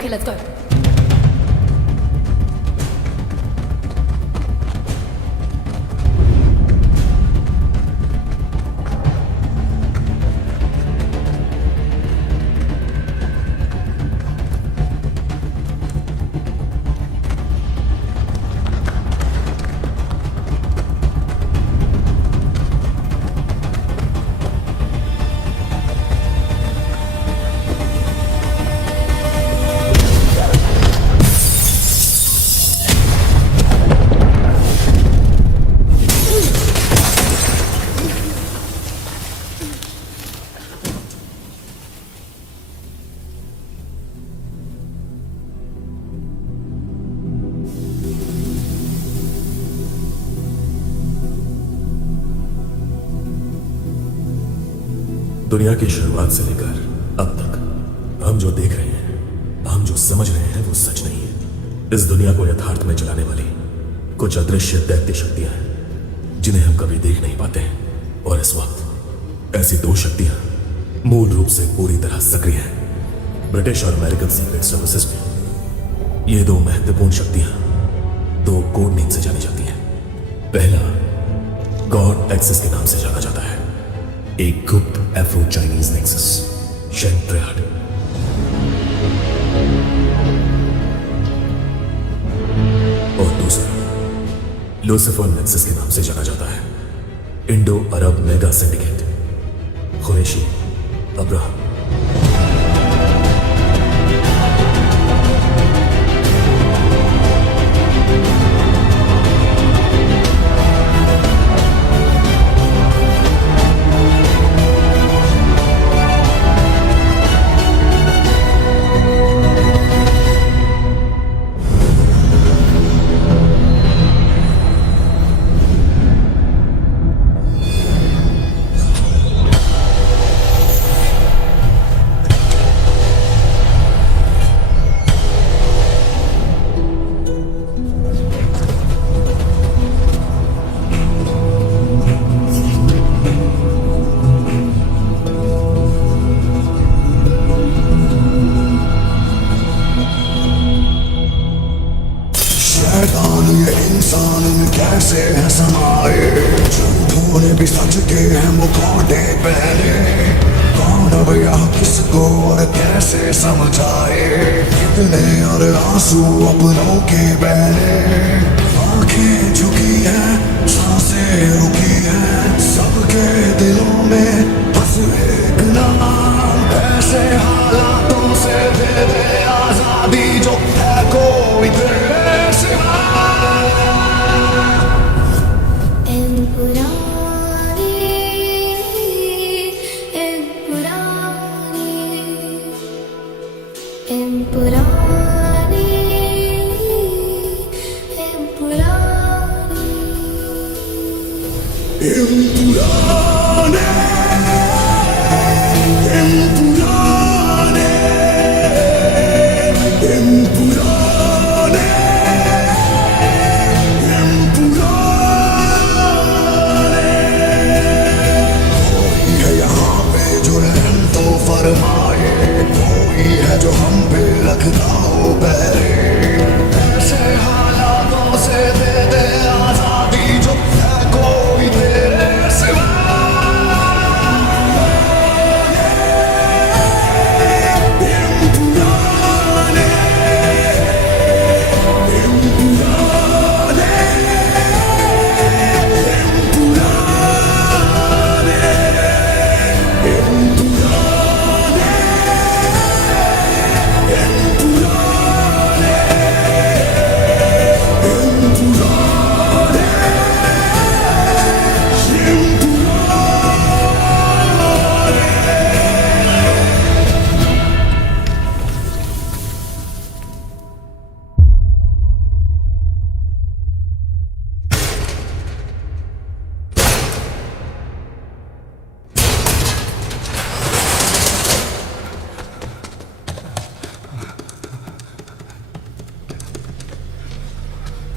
Okay, let's go. दुनिया की शुरुआत से लेकर अब तक हम जो देख रहे हैं, हम जो समझ रहे हैं, वो सच नहीं है। इस दुनिया को यथार्थ में चलाने वाली कुछ अदृश्य दैत्य शक्तियां हैं जिन्हें हम कभी देख नहीं पाते हैं। और इस वक्त ऐसी दो शक्तियां मूल रूप से पूरी तरह सक्रिय हैं। ब्रिटिश और अमेरिकन सीक्रेट सर्विसेज में ये दो महत्वपूर्ण शक्तियां दो कोड नेम से जानी जाती हैं। पहला गॉड एक्सिस के नाम से जाना जाता है, एक गुप्त एफ्रो चाइनीज नेक्सस शेन ट्रियाड। और दूसरा लूसिफर नेक्सस के नाम से जाना जाता है, इंडो अरब मेगा सिंडिकेट कुरैशी अब्राहम। इंसान में कैसे है समाए, झूठों ने भी सच के हैं मुखौटे पहने। कौन अब यहाँ किसको और कैसे समझाए, कितने और आंसू अपनों के बहने। आंखें झुकी हैं, सांसें रुकी हैं, सबके दिलों में बस एक नाम। ऐसे हालातों से दे दे आजादी जो है कोई तेरे सिवा। जो हम पे रखता हो पहरे, ऐसे हालातों से दे दे आजादी जो है कोई तेरे सिवा।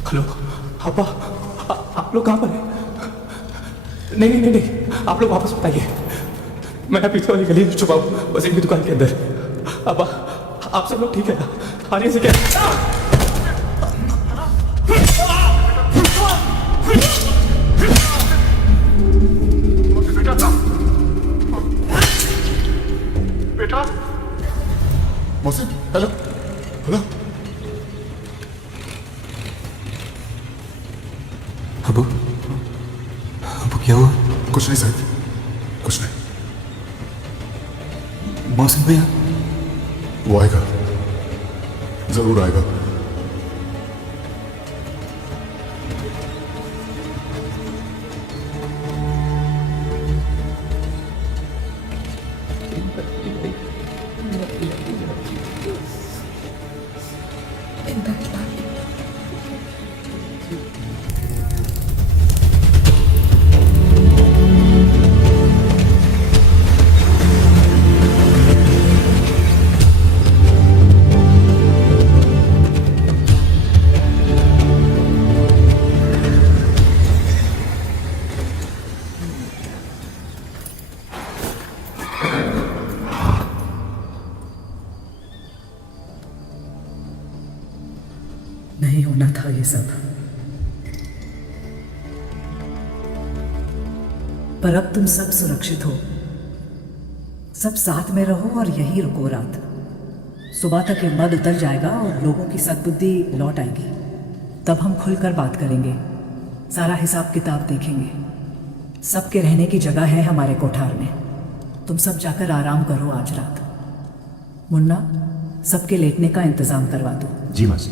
हेलो पापा, आप लोग कहाँ पर हैं? नहीं नहीं नहीं नहीं, आप लोग वापस मत आइए। मैं पीछे वाली गली में छुपा हूँ, वसीम की दुकान के अंदर। पापा, आप सब लोग ठीक है ना? आर्य से क्या मोहसिन, हेलो हेलो। अबू अबू क्या हुआ? कुछ नहीं साहब, कुछ नहीं। मौसम भैया वो आएगा, जरूर आएगा। नहीं होना था ये सब, पर अब तुम सब सुरक्षित हो। सब साथ में रहो और यही रुको रात। सुबह तक इम्बाद उतर जाएगा और लोगों की सद्बुद्धि लौट आएगी। तब हम खुलकर बात करेंगे, सारा हिसाब किताब देखेंगे। सबके रहने की जगह है हमारे कोठार में। तुम सब जाकर आराम करो आज रात। मुन्ना, सबके लेटने का इंतजाम करवा दो। जी मासी,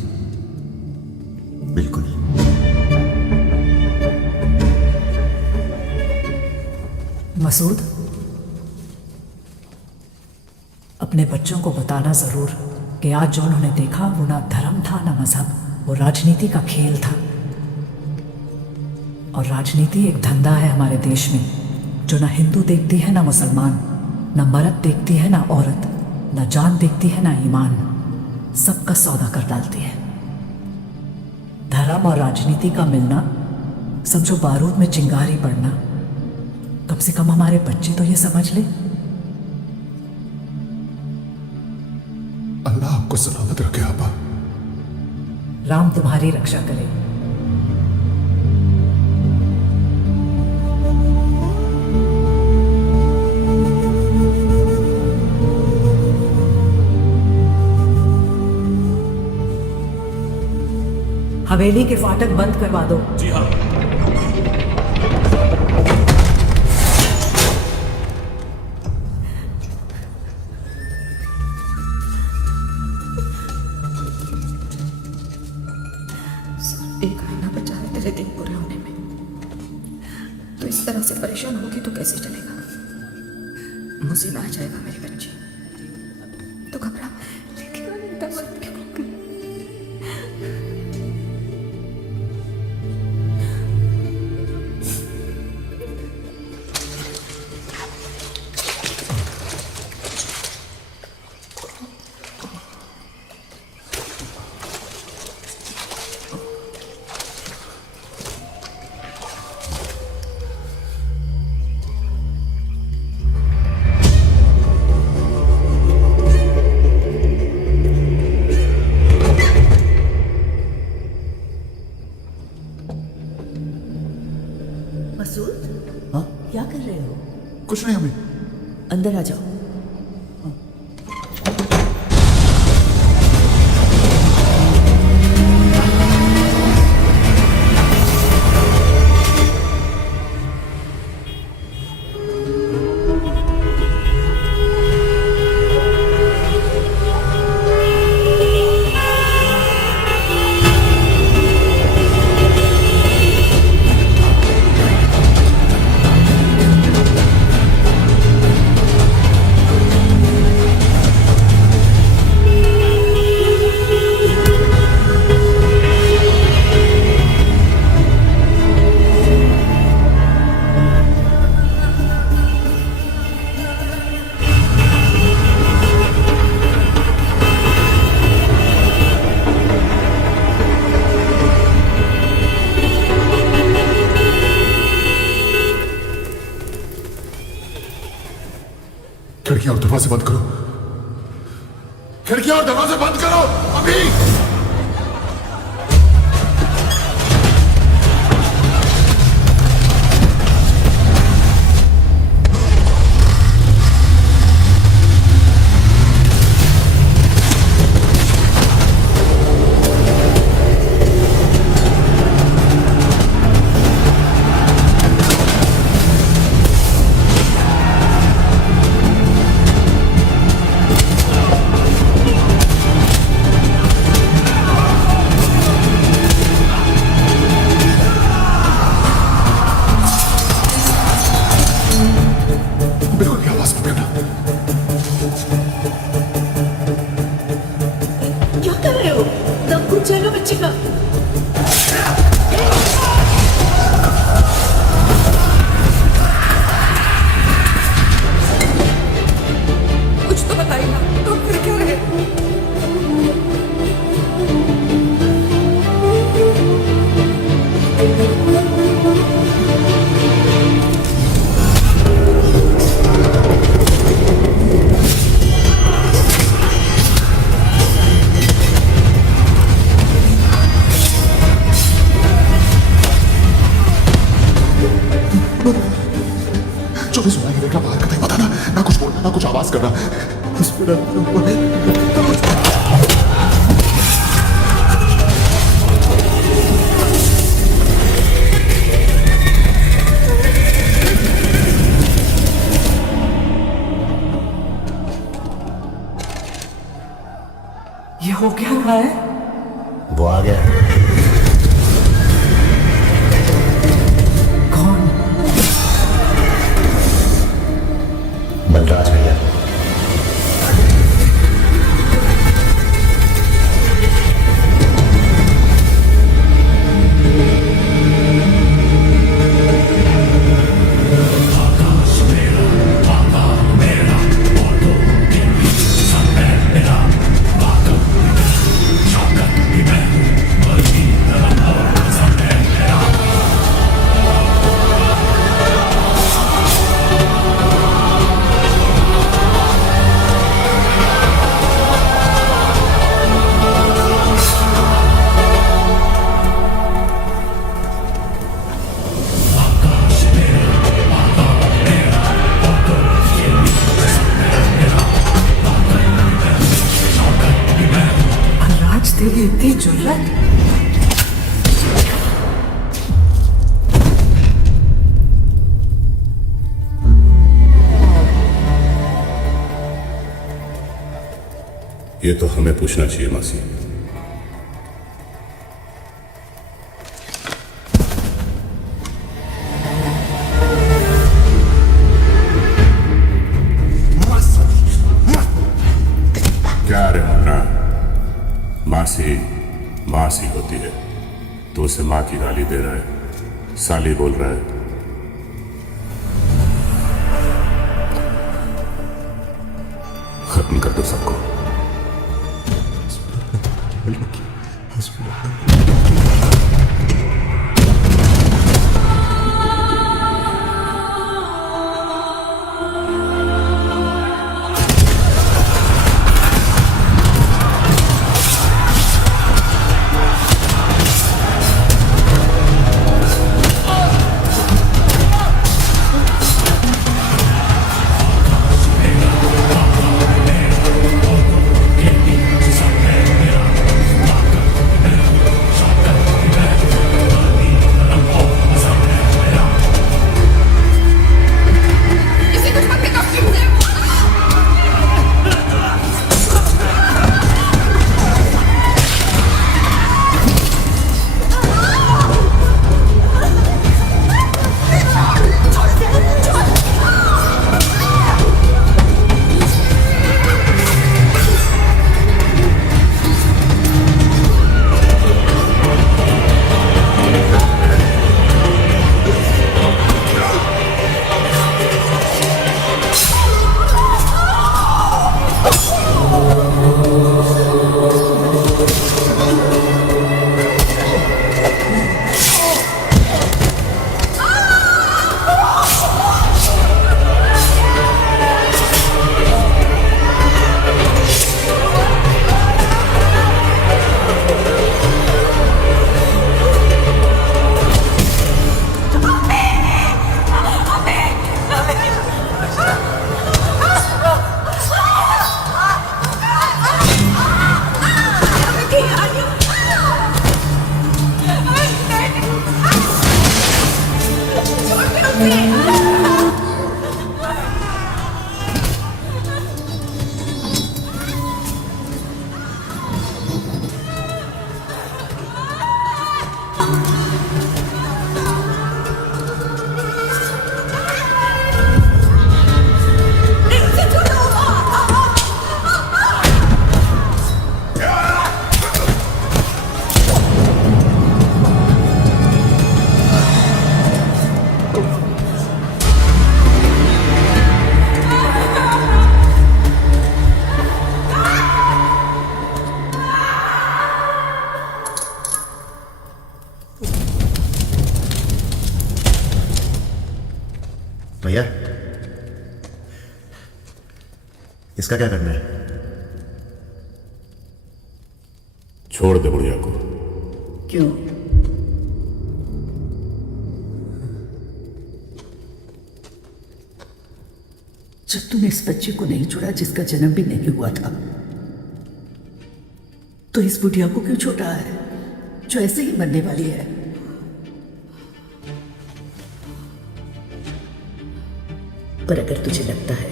बिल्कुल। मसूद, अपने बच्चों को बताना जरूर कि आज जो उन्होंने देखा वो ना धर्म था ना मजहब, वो राजनीति का खेल था। और राजनीति एक धंधा है हमारे देश में, जो ना हिंदू देखती है ना मुसलमान, ना मर्द देखती है ना औरत, ना जान देखती है ना ईमान, सबका सौदा कर डालती है। धर्म और राजनीति का मिलना, समझो बारूद में चिंगारी पड़ना। कम से कम हमारे बच्चे तो ये समझ ले। अल्लाह आपको सलामत रखे आपा। राम तुम्हारी रक्षा करे। हवेली के फाटक बंद करवा दो। जी हाँ। एक आईना बचा है तेरे दिन पूरे होने में। तो इस तरह से परेशान होगी तो कैसे चलेगा? मुझे आ जाएगा मेरी बच्ची, तो घबरा लेकिन दर्द क्यों? मसूद, हाँ? क्या कर रहे हो? कुछ नहीं हमें। अंदर आ जाओ। खिड़कियां और दरवाजे बंद करो। खिड़कियां और दरवाजे बंद करो अभी। बिल्कुल भी आवाज मत करना। क्या कर रहे हो? दम घुट जाएगा बच्चे का। कुछ तो बताइए ना, तुम फिर क्यों रहे? जो भी सुनाई देगा बाहर का नहीं बताना, ना कुछ बोलना, ना कुछ आवाज करना। ये हो क्या रहा है? वो आ गया। कौन? बलराज भैया। तेरी इतनी जुर्रत? ये तो हमें पूछना चाहिए मासी। क्या रे मुन्ना, मासी मासी होती है तो उसे माँ की गाली दे रहा है, साली बोल रहा है। खत्म कर दो सबको। भैया, इसका क्या करना है? छोड़ दे बुढ़िया को। क्यों? जब तूने इस बच्चे को नहीं छोड़ा जिसका जन्म भी नहीं हुआ था, तो इस बुढ़िया को क्यों छोड़ा है जो ऐसे ही मरने वाली है? पर अगर तुझे लगता है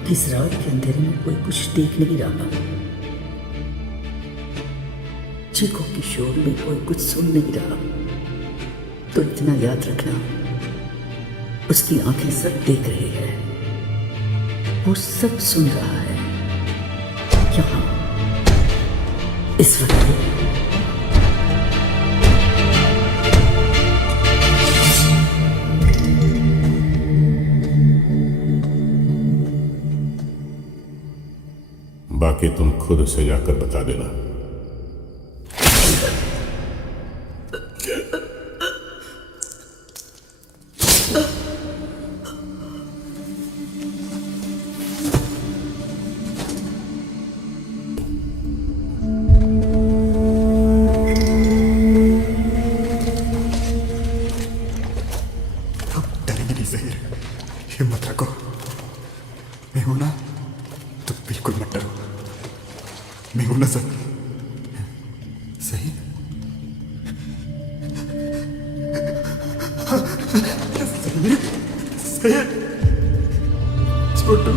कि इस रात के अंधेरे में कोई कुछ देख नहीं रहा, चीखों की शोर में कोई कुछ सुन नहीं रहा, तो इतना याद रखना, उसकी आंखें सब देख रही है, वो सब सुन रहा है, यहां इस वक्त। बाकी तुम खुद उसे जाकर बता देना। डरेंगे नहीं ज़हीर, हिम्मत रखो, मैं हूं ना, तो बिल्कुल मत डरो, मैं हूं ना सर। सही सही छोटू,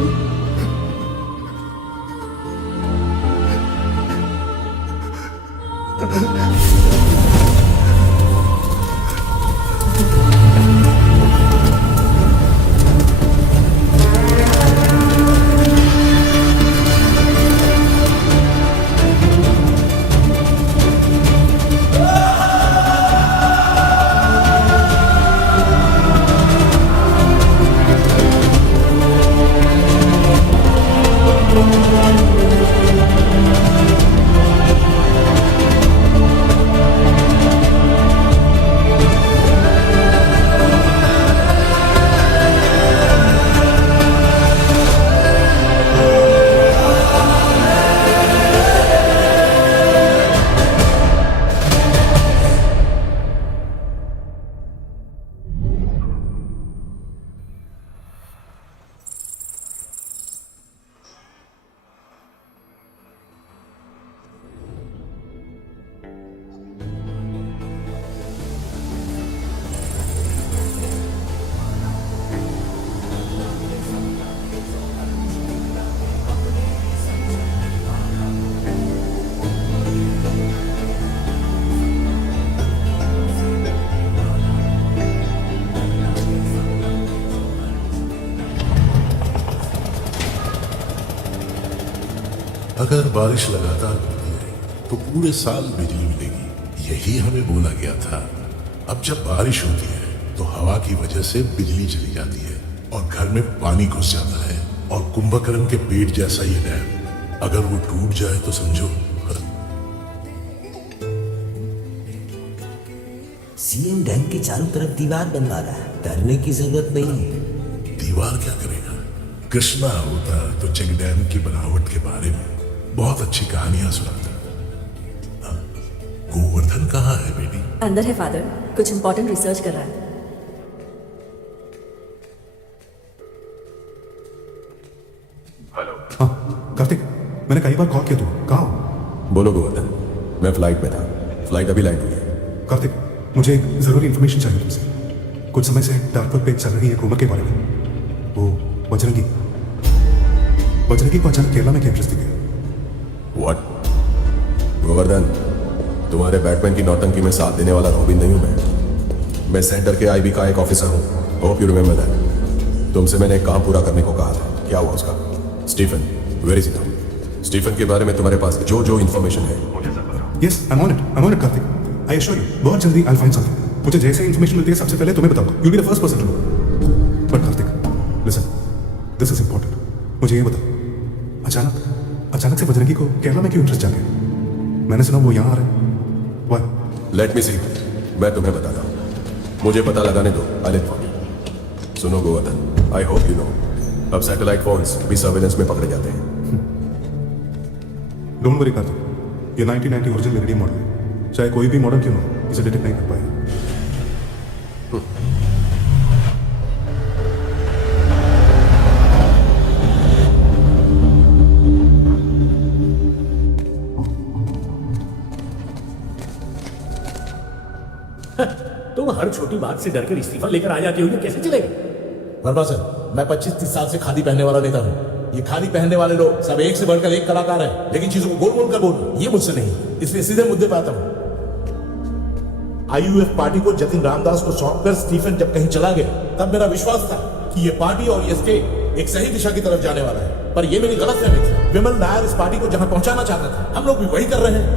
अगर बारिश लगातार होती है तो पूरे साल बिजली मिलेगी, यही हमें बोला गया था। अब जब बारिश होती है तो हवा की वजह से बिजली चली जाती है और घर में पानी घुस जाता है, और कुंभकर्ण के पेट जैसा ये डैम अगर वो टूट जाए तो समझो। सीएम डैम के चारों तरफ दीवार बनवा रहा है, डरने की जरूरत नहीं है। दीवार क्या करेगा? कृष्णा होता तो चेक डैम की बनावट के बारे में बहुत अच्छी कहानियां सुनाता। गोवर्धन कहाँ है बेटी? अंदर है फादर, कुछ इंपॉर्टेंट रिसर्च कर रहा है। हाँ कार्तिक, मैंने कई बार कॉल किया, तू कहाँ हो? बोलो गोवर्धन, मैं फ्लाइट में था, फ्लाइट अभी लैंड हुई है। कार्तिक, मुझे एक जरूरी इंफॉर्मेशन चाहिए तुमसे। कुछ समय से डार्क वेब पेज चल रही है रूमर के बारे में। वो बजरंगी को अचानक केरला में क्या इंटरेस्ट दिखे? व्हाट? गोवर्धन, तुम्हारे बैटमैन की नौटंकी में साथ देने वाला रॉबिन नहीं हूं मैं सेंटर के आईबी का एक ऑफिसर हूं। Hope you remember that. तुमसे मैंने एक काम पूरा करने को कहा था, क्या हुआ उसका? Stephen, where is it? Stephen के बारे में तुम्हारे पास जो इंफॉर्मेशन है yes, I am on it Karthik. I assure you, बहुत जल्दी आई फाइंड समथिंग। मुझे जैसे इंफॉर्मेशन मिलती है सबसे पहले तुम्हें बताऊंगा। You be the first person to know. But Karthik listen, this is important. मुझे ये बताओ, अचानक से बजरंगी को केरला में क्यों इंटरेस्ट जागे? मैंने सुना वो यहाँ आ रहे हैं। व्हाई? लेट मी सी, मैं तुम्हें बताता हूं। मुझे पता लगाने दो। सुनो Govardhan, I hope you know, अब सैटेलाइट फोन्स भी सर्वेलेंस में पकड़े जाते हैं। डोंट वरी कार्तिक, ये 1990 ओरिजिनल रेडियो मॉडल है। चाहे कोई भी मॉडल क्यों हो, इसे डिटेक्ट नहीं कर पाएगा। तुम हर छोटी बात से डरकर इस्तीफा लेकर आ जाते हो, ये कैसे चलेगा? वर्मा सर, मैं 25-30 साल से खादी पहनने वाला नेता हूँ। ये खादी पहनने वाले लोग सब एक से बढ़कर एक कलाकार हैं, लेकिन चीजों को गोल गोल कर बोलना ये मुझसे नहीं, इसलिए सीधे मुद्दे पे आता हूँ। आईयूएफ पार्टी को जतिन रामदास को सौंपकर स्टीफन जब कहीं चला गया, तब मेरा विश्वास था कि ये पार्टी और ये स्टेट एक सही दिशा की तरफ जाने वाला है, पर ये मेरी गलतफहमी थी। विमल नायर इस पार्टी को जहां पहुंचाना चाहता था, हम लोग भी वही कर रहे हैं।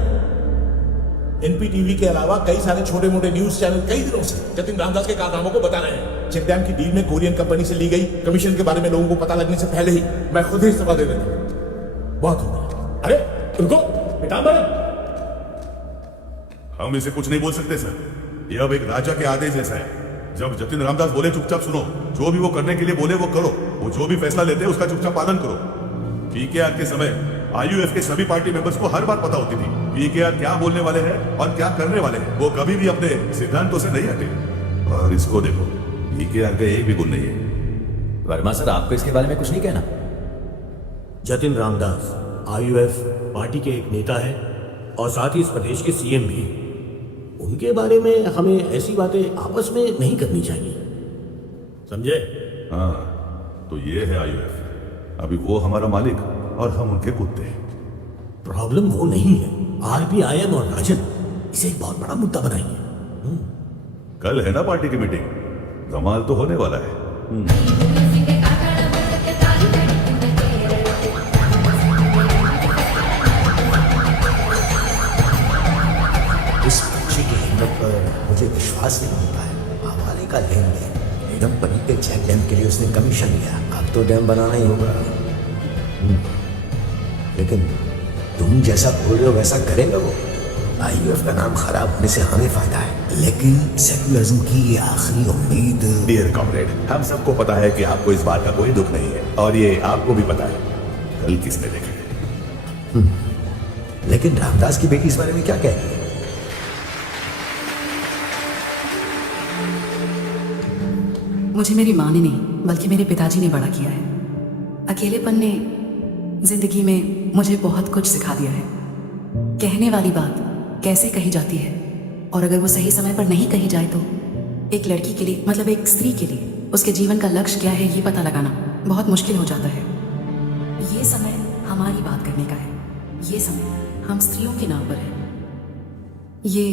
एनपीटीवी के अलावा कई सारे छोटे मोटे न्यूज चैनल कई दिनों से जतिन रामदास के कारनामों को बता रहे हैं। चिंटैम की डील में कोरियन कंपनी से ली गई कमीशन के बारे में लोगों को पता लगने से पहले ही मैं खुद ही इस्तीफा दे देता। बहुत हो गया। अरे रुको, पिताम्बर, हम इसे कुछ नहीं बोल सकते सर, यह अब एक राजा के आदेश जैसा है। जब जतिन रामदास बोले चुपचाप सुनो, जो भी वो करने के लिए बोले वो करो, वो जो भी फैसला लेते हैं उसका चुपचाप पालन करो। पीकेआर के समय आईयूएफ के सभी पार्टी मेंबर्स को हर बात पता होती थी पीकेआर क्या बोलने वाले हैं और क्या करने वाले हैं। वो कभी भी अपने सिद्धांतों से नहीं हटे। और इसको देखो, पीकेआर का एक भी गुण नहीं है। वर्मा सर, आपको इसके बारे में कुछ नहीं कहना? जतिन रामदास आईयूएफ पार्टी के एक नेता है और साथ ही इस प्रदेश के सीएम भी। उनके बारे में हमें ऐसी बातें आपस में नहीं करनी चाहिए, समझे? हाँ, तो ये है आईयूएफ। अभी वो हमारा मालिक और हम उनके कुत्ते। प्रॉब्लम वो नहीं है, आरपीआईएम और राजन इसे एक बहुत बड़ा मुद्दा बनाएंगे। कल है ना पार्टी की मीटिंग, कमाल तो होने वाला है। इस बच्चे की हिम्मत पर मुझे विश्वास नहीं होता है। हवाले का लेन देन, एकदम बनी के चेक डैम के लिए उसने कमीशन लिया, अब तो डैम बनाना ही होगा। लेकिन तुम जैसा बोल रहे हो वैसा करेगा वो? आईयूएफ का नाम खराब होने से हमें फायदा है, लेकिन सेक्युलरिज्म की ये आखिरी उम्मीद। डियर कॉमरेड, हम सबको पता है कि आपको इस बात का कोई दुख नहीं है, और ये आपको भी पता है। कल किसने देखा? लेकिन रामदास की बेटी इस बारे में क्या कह रही है? मुझे मेरी माँ ने नहीं बल्कि मेरे पिताजी ने बड़ा किया है। अकेलेपन ने जिंदगी में मुझे बहुत कुछ सिखा दिया है। कहने वाली बात कैसे कही जाती है, और अगर वो सही समय पर नहीं कही जाए तो एक लड़की के लिए, मतलब एक स्त्री के लिए, उसके जीवन का लक्ष्य क्या है ये पता लगाना बहुत मुश्किल हो जाता है। ये समय हमारी बात करने का है, ये समय हम स्त्रियों के नाम पर है। ये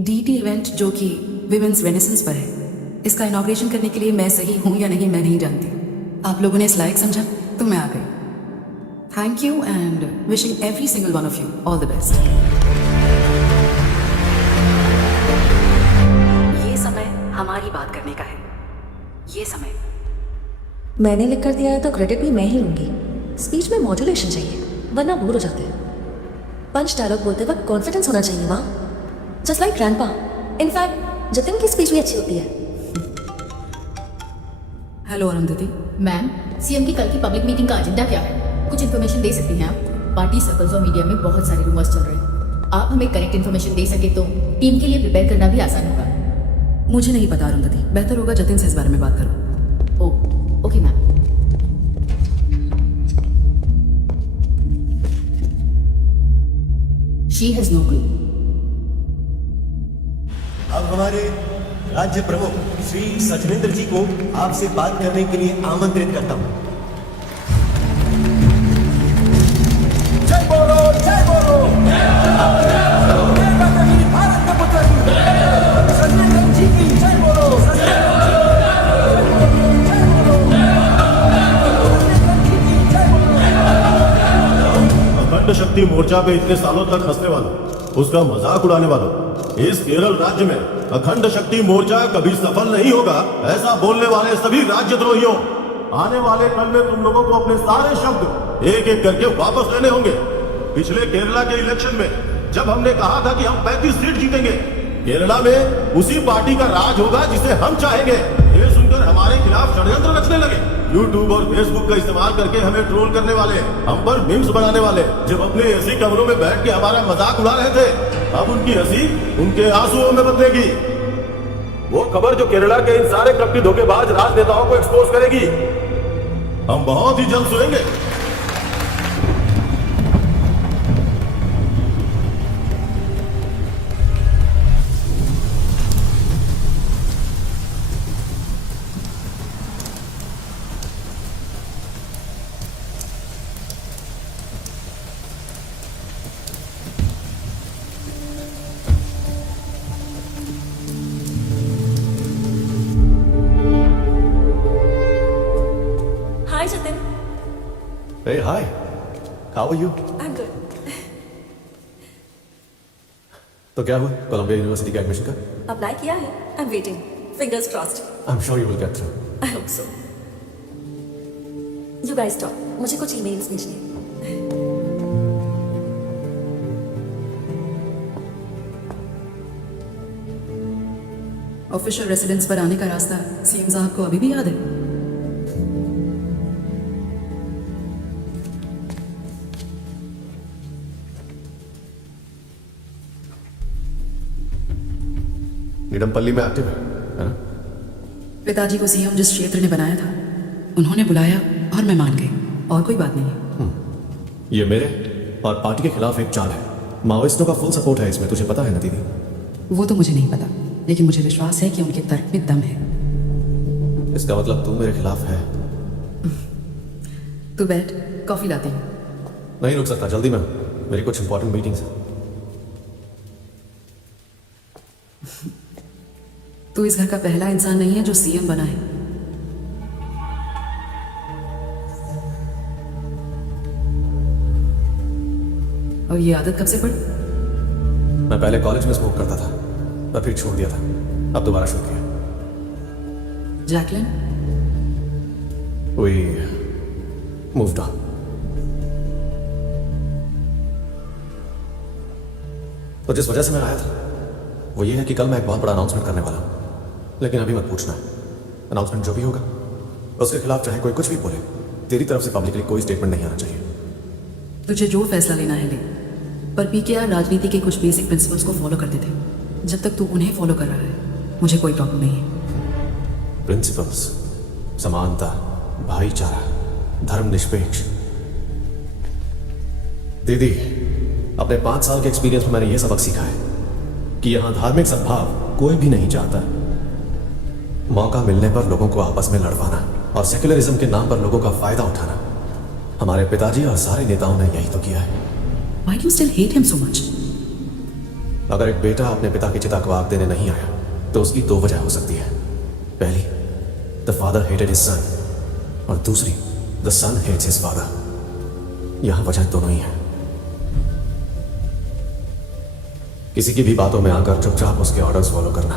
डीटी इवेंट जो कि विमेंस रेनेसेंस पर है, इसका इनॉग्रेशन करने के लिए मैं सही हूं या नहीं मैं नहीं जानती। आप लोगों ने इस लायक समझा तो मैं आ गई। Thank you and wishing every single one of you all the best. ये समय हमारी बात करने का है, ये समय। मैंने लिख कर दिया है तो क्रेडिट भी मैं ही लूंगी। स्पीच में मॉड्यूलेशन चाहिए वरना बोर हो जाते हैं। पंच डायलॉग बोलते वक्त कॉन्फिडेंस होना चाहिए वहाँ, just like grandpa. In fact Jatin की स्पीच भी अच्छी होती है। हेलो अरुंधति मैम, सीएम की कल की पब्लिक मीटिंग का एजेंडा क्या है? कुछ इन्फॉर्मेशन दे सकती हैं आप? पार्टी सर्कल्स और मीडिया में बहुत सारे रूमर्स चल रहे हैं, आप हमें करेक्ट इन्फॉर्मेशन दे सके तो टीम के लिए प्रिपेयर करना भी आसान होगा। मुझे नहीं पता अरुंधति, बेहतर होगा जतिन से इस बारे में बात करो। Okay ma'am. She has no clue. अब हमारे राज्य प्रमुख श्री सचनेंद्र जी को आपसे बात करने के लिए आमंत्रित करता हूँ। जय बोलो जय बोलो भारत के पुत्र सचनेंद्र जी की जय बोलो। अखंड शक्ति मोर्चा पे इतने सालों तक हंसने वालों, उसका मजाक उड़ाने वालों, इस केरल राज्य में अखंड शक्ति मोर्चा कभी सफल नहीं होगा, ऐसा बोलने वाले सभी राज्यद्रोहियों, आने वाले कल में तुम लोगों को अपने सारे शब्द एक एक करके वापस लेने होंगे। पिछले केरला के इलेक्शन में जब हमने कहा था कि हम 35 सीट जीतेंगे, केरला में उसी पार्टी का राज होगा जिसे हम चाहेंगे। ये सुनकर हमारे खिलाफ षड्यंत्र रचने लगे। यूट्यूब और फेसबुक का इस्तेमाल करके हमें ट्रोल करने वाले, हम पर मीम्स बनाने वाले, जब अपने ऐसी कमरों में बैठ के हमारा मजाक उड़ा रहे थे, अब उनकी हंसी उनके आंसुओं में बदलेगी। वो खबर जो केरला के इन सारे कपटी धोखेबाज राजनेताओं को एक्सपोज करेगी, हम बहुत ही जल्द सुनेंगे। Hi, Jatin. Hey, hi. How are you? I'm good. तो क्या हुआ कोलंबिया यूनिवर्सिटी के एडमिशन का? अप्लाई किया है. I'm waiting. Fingers crossed. I'm sure you will get through. I hope so. You guys talk. मुझे कुछ emails भेजने हैं. ऑफिशियल रेसिडेंस पर आने का रास्ता सीएम साहब को अभी भी याद है? नीडमपल्ली में एक्टिव है ना? पिताजी को सीएम जिस क्षेत्र ने बनाया था, उन्होंने बुलाया और मैं मान गई, और कोई बात नहीं है। ये मेरे और पार्टी के खिलाफ एक चाल है। माओइस्टों का फुल सपोर्ट है इसमें, तुझे पता है ना दीदी? वो तो मुझे नहीं पता, लेकिन मुझे विश्वास है कि उनके तर्क में दम है। इसका मतलब तू मेरे खिलाफ है? तू बैठ, कॉफी लाती हूँ। नहीं रुक सकता, जल्दी में मेरी कुछ इंपॉर्टेंट मीटिंग्स है। तू इस घर का पहला इंसान नहीं है जो सीएम बना है। और ये आदत कब से पड़ी? मैं पहले कॉलेज में स्मोक करता था, मैं फिर छोड़ दिया था, अब दोबारा शुरू किया। जैकलिन? We moved on. तो जिस वजह से मैं आया था वो ये है कि कल मैं एक बहुत बड़ा अनाउंसमेंट करने वाला हूं, लेकिन अभी मत पूछना। अनाउंसमेंट जो भी होगा उसके खिलाफ चाहे कोई कुछ भी बोले, तेरी तरफ से पब्लिकली कोई स्टेटमेंट नहीं आना चाहिए। तुझे जो फैसला लेना है ले, पर पीकेआर राजनीति के कुछ बेसिक प्रिंसिपल्स को फॉलो करते थे। जब तक तू उन्हें फॉलो कर रहा है, मुझे कोई प्रॉब्लम नहीं है। प्रिंसिपल्स, समानता, भाईचारा, धर्मनिरपेक्ष। दीदी, अपने 5 साल के एक्सपीरियंस में मैंने यह सबक सीखा है कि यहां धार्मिक सद्भाव कोई भी नहीं चाहता। मौका मिलने पर लोगों को आपस में लड़वाना और सेक्युलरिज्म के नाम पर लोगों का फायदा उठाना, हमारे पिताजी और सारे नेताओं ने यही तो किया है। Why do you still hate him so much? अगर एक बेटा अपने पिता की चिता को आग देने नहीं आया तो उसकी 2 वजह हो सकती है। पहली, the father hated his son, और दूसरी, the son hates his father. यहां वजह दोनों ही है। किसी की भी बातों में आकर चुपचाप उसके ऑर्डर्स फॉलो करना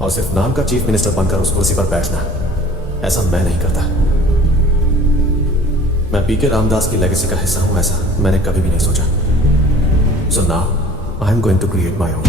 और सिर्फ नाम का चीफ मिनिस्टर बनकर उस कुर्सी पर बैठना, ऐसा मैं नहीं करता। मैं पीके रामदास की लेगेसी का हिस्सा हूं, ऐसा मैंने कभी भी नहीं सोचा। So now I am going to create my own.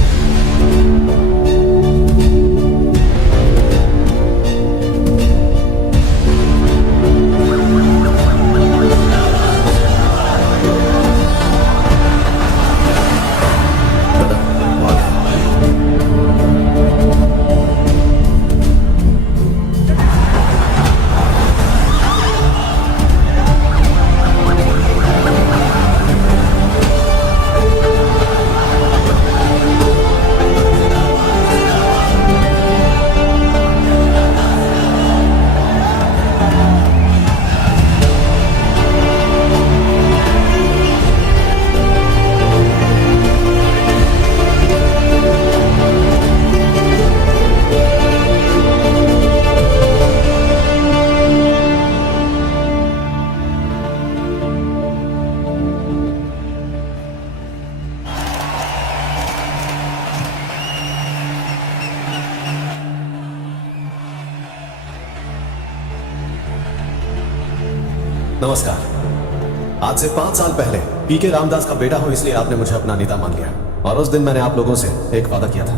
नमस्कार। आज से 5 साल पहले पीके रामदास का बेटा हूं, इसलिए आपने मुझे अपना नेता मान लिया। और उस दिन मैंने आप लोगों से एक वादा किया था।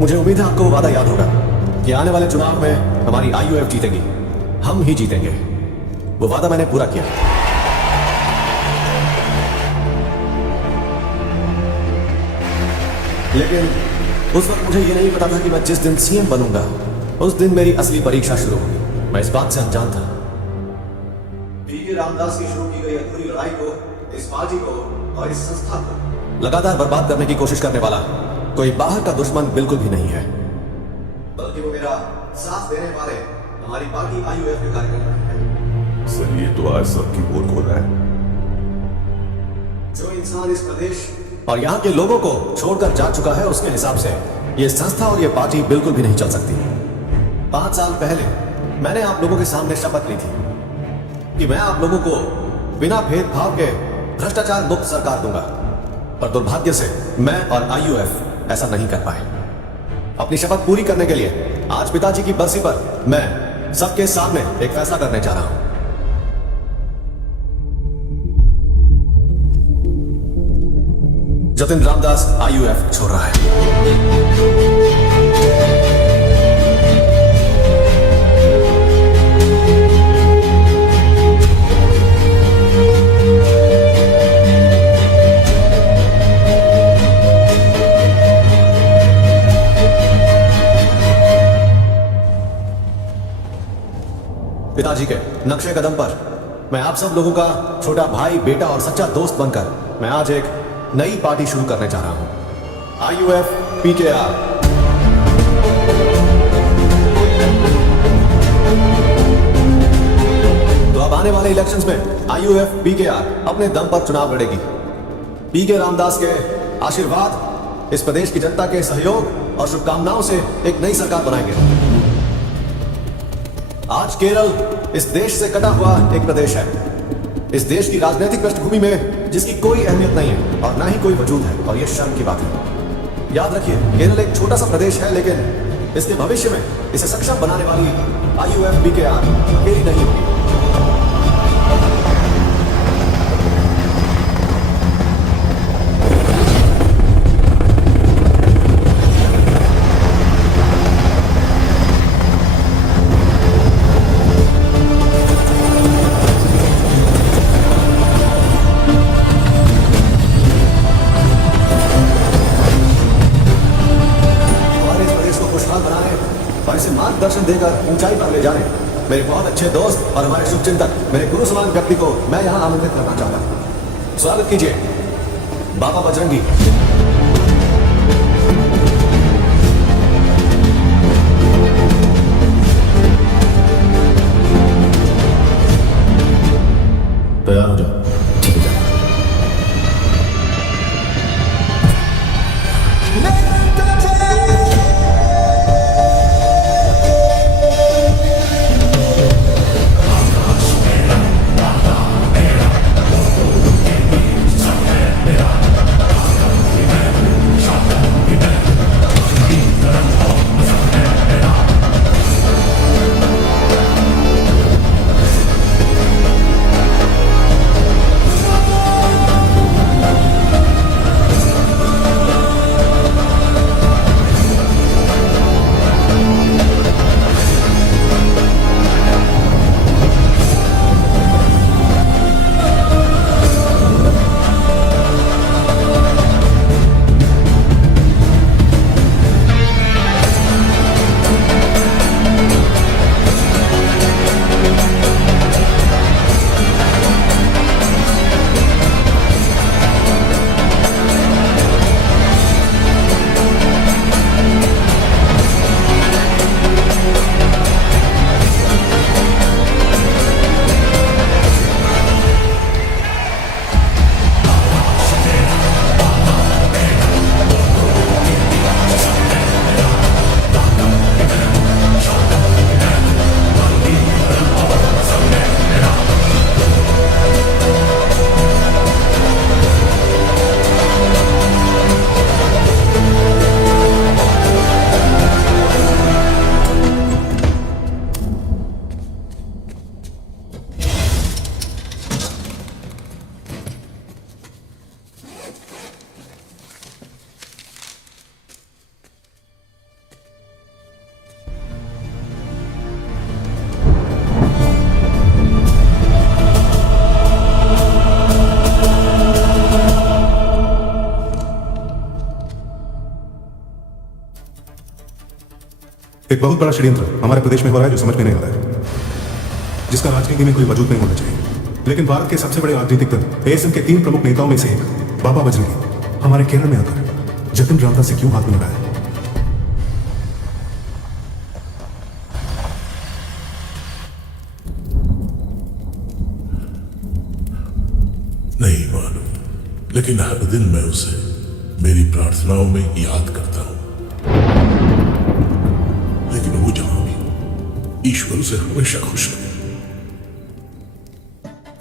मुझे उम्मीद है आपको वो वादा याद होगा कि आने वाले चुनाव में हमारी IUF जीतेगी, हम ही जीतेंगे। वो वादा मैंने पूरा किया। लेकिन उस वक्त मुझे ये नहीं पता था कि मैं जिस दिन CM बनूंगा उस दिन मेरी असली परीक्षा शुरू होगी। मैं इस बात से अनजान था। पीके रामदास की शुरू की गई अधूरी लड़ाई को, इस पार्टी को और इस संस्था को लगातार बर्बाद करने की कोशिश करने वाला कोई बाहर का दुश्मन बिल्कुल भी नहीं है, बल्कि वो मेरा साथ देने वाले हमारी पार्टी IUF के कार्यकर्ता हैं। सर ये तो आज सबकी पोल खोल रहा है। जो इंसान इस प्रदेश और यहाँ के लोगों को छोड़कर जा चुका है, उसके हिसाब से ये संस्था और ये पार्टी बिल्कुल भी नहीं चल सकती। 5 साल पहले मैंने आप लोगों के सामने शपथ ली थी कि मैं आप लोगों को बिना भेदभाव के भ्रष्टाचार मुक्त सरकार दूंगा, पर दुर्भाग्य से मैं और IUF ऐसा नहीं कर पाए। अपनी शपथ पूरी करने के लिए आज पिताजी की बरसी पर मैं सबके सामने एक फैसला करने जा रहा हूं। जतिन रामदास IUF छोड़ रहा है। पिताजी के नक्शे कदम पर मैं आप सब लोगों का छोटा भाई, बेटा और सच्चा दोस्त बनकर मैं आज एक नई पार्टी शुरू करने जा रहा हूं, IUF PKR। तो अब आने वाले इलेक्शंस में IUF PKR अपने दम पर चुनाव लड़ेगी। पीके रामदास के आशीर्वाद, इस प्रदेश की जनता के सहयोग और शुभकामनाओं से एक नई सरकार बनाएंगे। आज केरल इस देश से कटा हुआ एक प्रदेश है। इस देश की राजनीतिक पृष्ठभूमि में जिसकी कोई अहमियत नहीं है और ना ही कोई वजूद है, और यह शर्म की बात है। याद रखिए, केरल एक छोटा सा प्रदेश है, लेकिन इसके भविष्य में इसे सक्षम बनाने वाली IUF PKR अकेली नहीं होगी। दर्शन देकर ऊंचाई पर ले जाने मेरे बहुत अच्छे दोस्त और हमारे शुभचिंतक, मेरे गुरु समान व्यक्ति को मैं यहां आमंत्रित करना चाहता हूं। स्वागत कीजिए बाबा बजरंगी। तैयार हो जाओ। ठीक है। एक बहुत बड़ा षड्यंत्र हमारे प्रदेश में हो रहा है जो समझ में नहीं आ रहा है, जिसका राजनीति में कोई वजूद नहीं होना चाहिए। लेकिन भारत के सबसे बड़े राजनीतिक दल एएसएम के 3 प्रमुख नेताओं में से एक बाबा बजरंगी हमारे केरल में आकर जतिन रामदास से क्यों हाथ मिला है? नहीं मालूम, लेकिन हर दिन मैं उसे मेरी प्रार्थनाओं में याद करता हूं। लेकिन वो जहां भी हो, ईश्वर उसे हमेशा खुश रखे।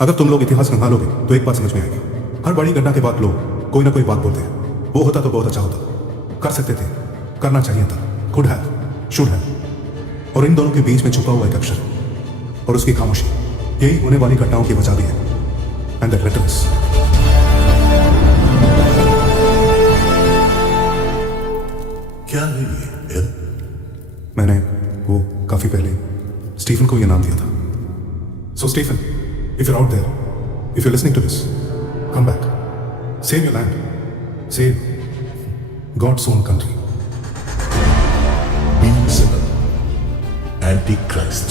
अगर तुम लोग इतिहास संभालोगे तो एक बात समझ में आएगी। हर बड़ी घटना के बाद लोग कोई ना कोई बात बोलते हैं। वो होता तो बहुत अच्छा होता, कर सकते थे, करना चाहिए था, कुड है, शुड है। और इन दोनों के बीच में छुपा हुआ एक अक्षर और उसकी खामोशी, यही होने वाली घटनाओं की वजह भी है। एंड दैट लेटर इज क्या है ये? मैंने वो काफी पहले स्टीफन को यह नाम दिया था। सो Stephen, if you're out there, if you're listening to this, come back. Save your land. Save God's own country. Invincible, Antichrist,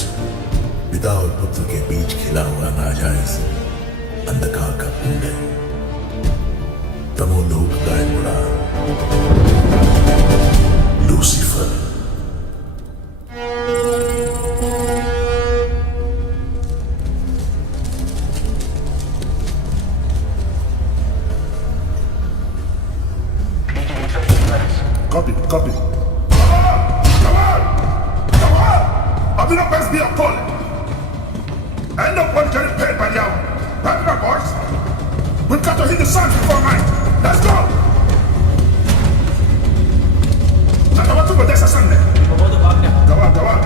पिता और पुत्र के बीच खिला हुआ नाजायज अंधकार का पिंड है। तमोलोक का एक बड़ा Lucifer. Copy. Come on! I'm in a best be a call. Ain't nobody getting paid by the hour. Back up, boys. We've got to hit the sun before night. Let's go! Now, come on, to the Sunday. Go on.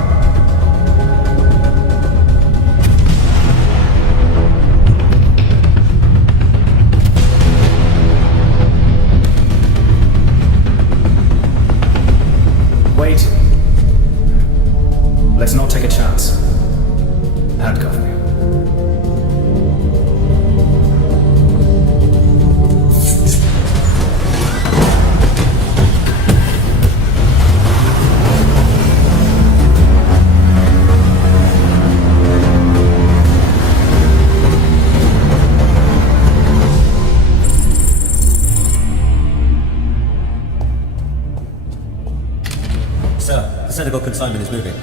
Wait. Let's not take a chance. Handcuff me. Sir, the Senegal consignment is moving.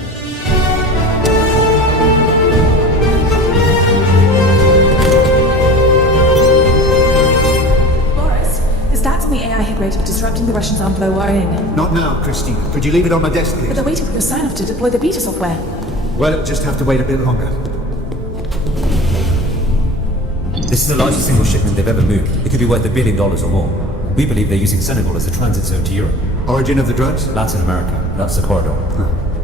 Boris, the stats on the AI hit rate of disrupting the Russians' envelope are in. Not now, Christina. Could you leave it on my desk, But please? they're waiting for your sign-off to deploy the beta software. Well, it'll just have to wait a bit longer. This is the largest single shipment they've ever moved. It could be worth $1 billion or more. We believe they're using Senegal as a transit zone to Europe. Origin of the drugs? Latin America. That's the corridor.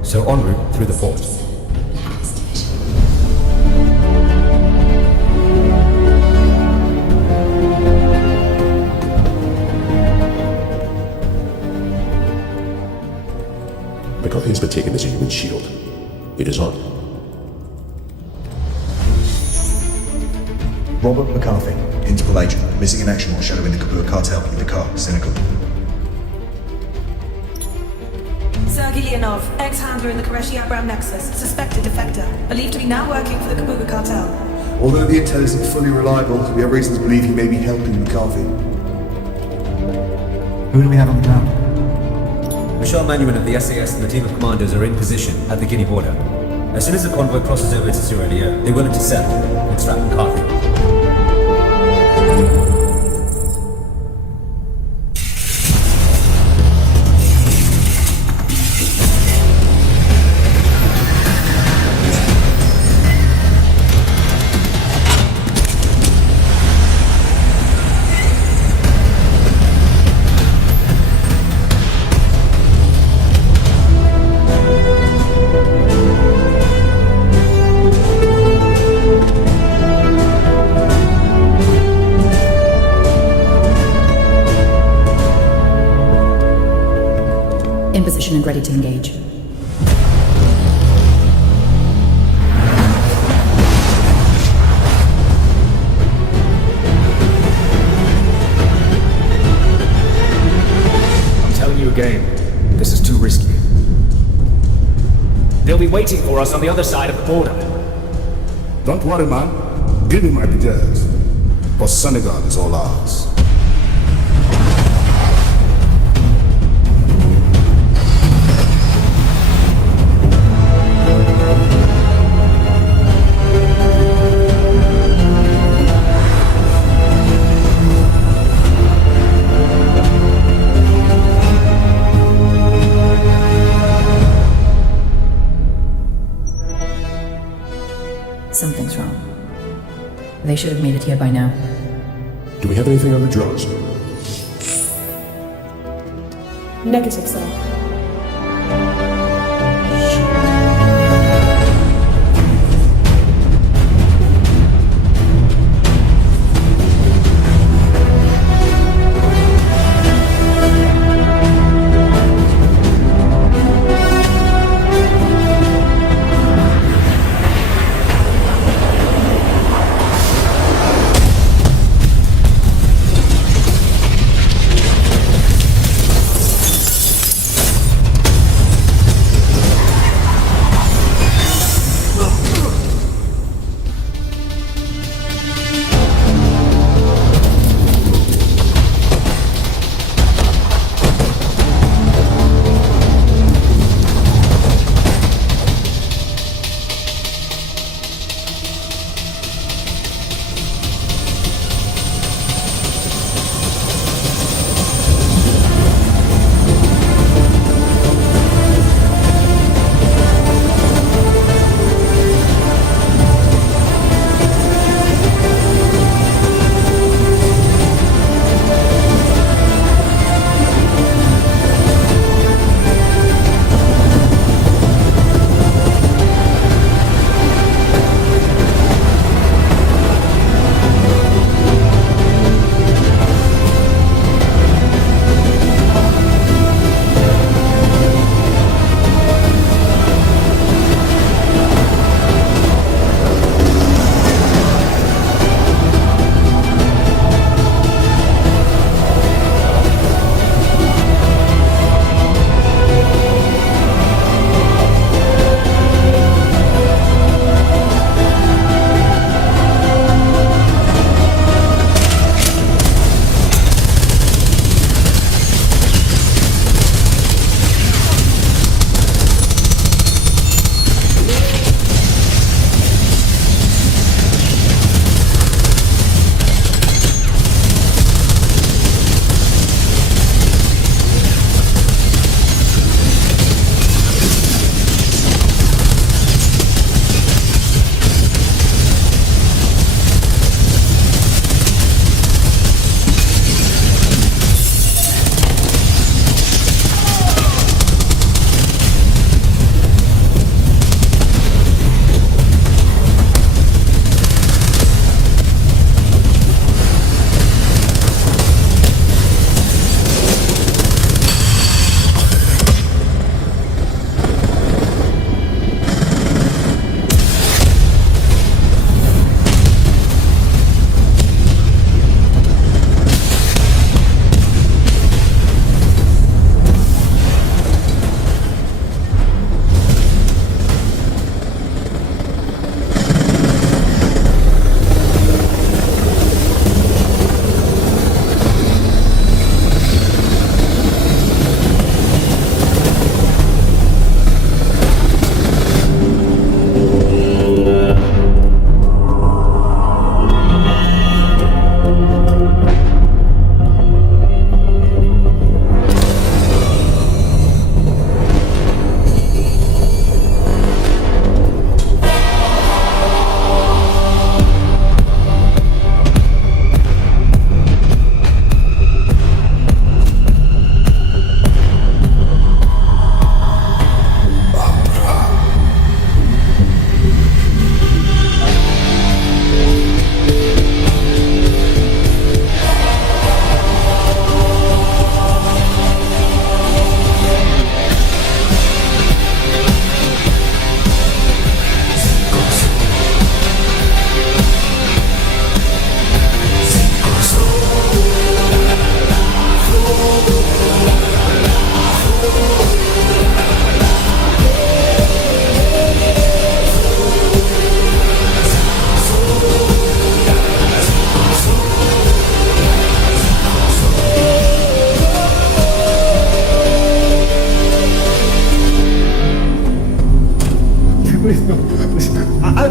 So en route through the port. McCarthy has been taken as a human shield. It is on. Robert McCarthy, Interpol agent, missing in action while shadowing the Kabul cartel in Dakar, Senegal. Sergei Leonov, ex-handler in the Qureshi-Abraham Nexus, suspected defector, believed to be now working for the Kabuga cartel. Although the intel isn't fully reliable, we have reasons to believe he may be helping McCarthy. Who do we have on the ground? Michel Manuin of the SAS and the team of commandos are in position at the Guinea border. As soon as the convoy crosses over to Sierra Leone, they will intercept and extract McCarthy. In position and ready to engage. I'm telling you again, this is too risky. They'll be waiting for us on the other side of the border. Don't worry, man. Give me my details. For Senegal is all ours. Something's wrong. They should have made it here by now. Do we have anything on the drones? Negative, sir.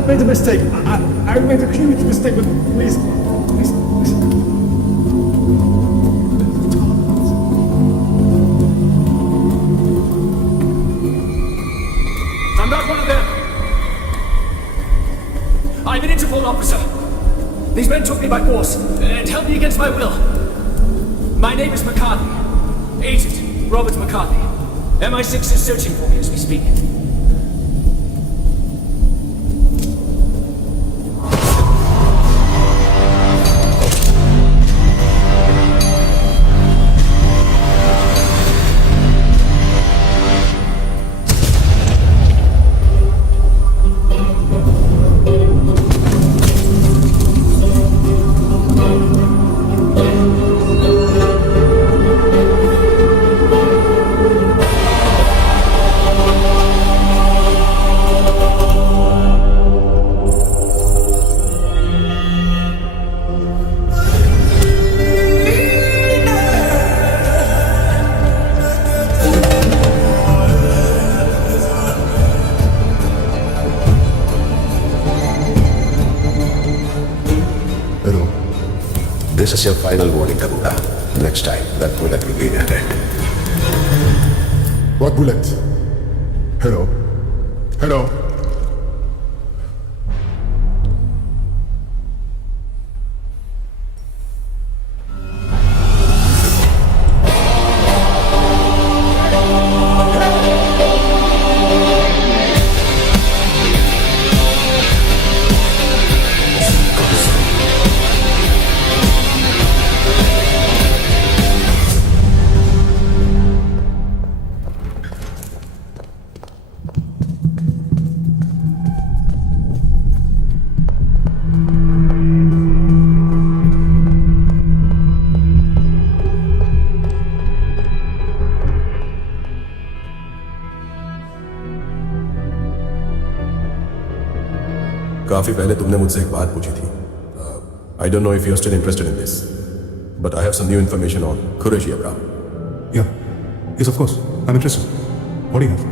I've made a mistake. I've made a huge mistake, but please. I'm not one of them. I'm an Interpol officer. These men took me by force and held me against my will. My name is McCarthy. Agent Robert McCarthy. MI6 is searching for me as we speak. This is your final warning, Kabuga. Next time, that bullet will be in your head. What bullet? Hello? Hello? काफी पहले तुमने मुझसे एक बात पूछी थी. I don't know if you're still interested in this, but I have some new information on Qureshi Abraham. Yeah. Yes, of course. I'm interested. What do you have?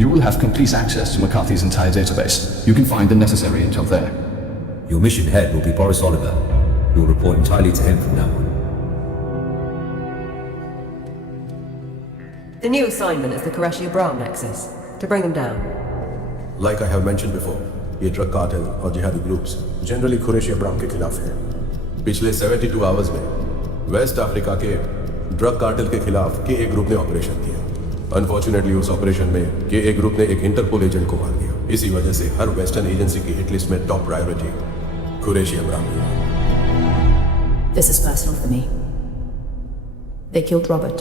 You will have complete access to McCarthy's entire database. You can find the necessary intel there. Your mission head will be Boris Oliver. You'll report entirely to him from now on. The new assignment is the Qureshi Abraham Nexus, to bring them down. Like I have mentioned before, ये drug cartel और जिहादी groups generally Qureshi Abraham के खिलाफ हैं. पिछले 72 hours में waste Africa के drug cartel के खिलाफ के ग्रुप ने ऑपरेशन किया. अनफॉर्चुनेटली उस ऑपरेशन में के ग्रुप ने एक इंटरपोल एजेंट को मार दिया. इसी वजह से हर वेस्टर्न एजेंसी की हिट लिस्ट में टॉप प्रायोरिटी कुरैशी अब्राहम है. This is personal for me. They killed Robert.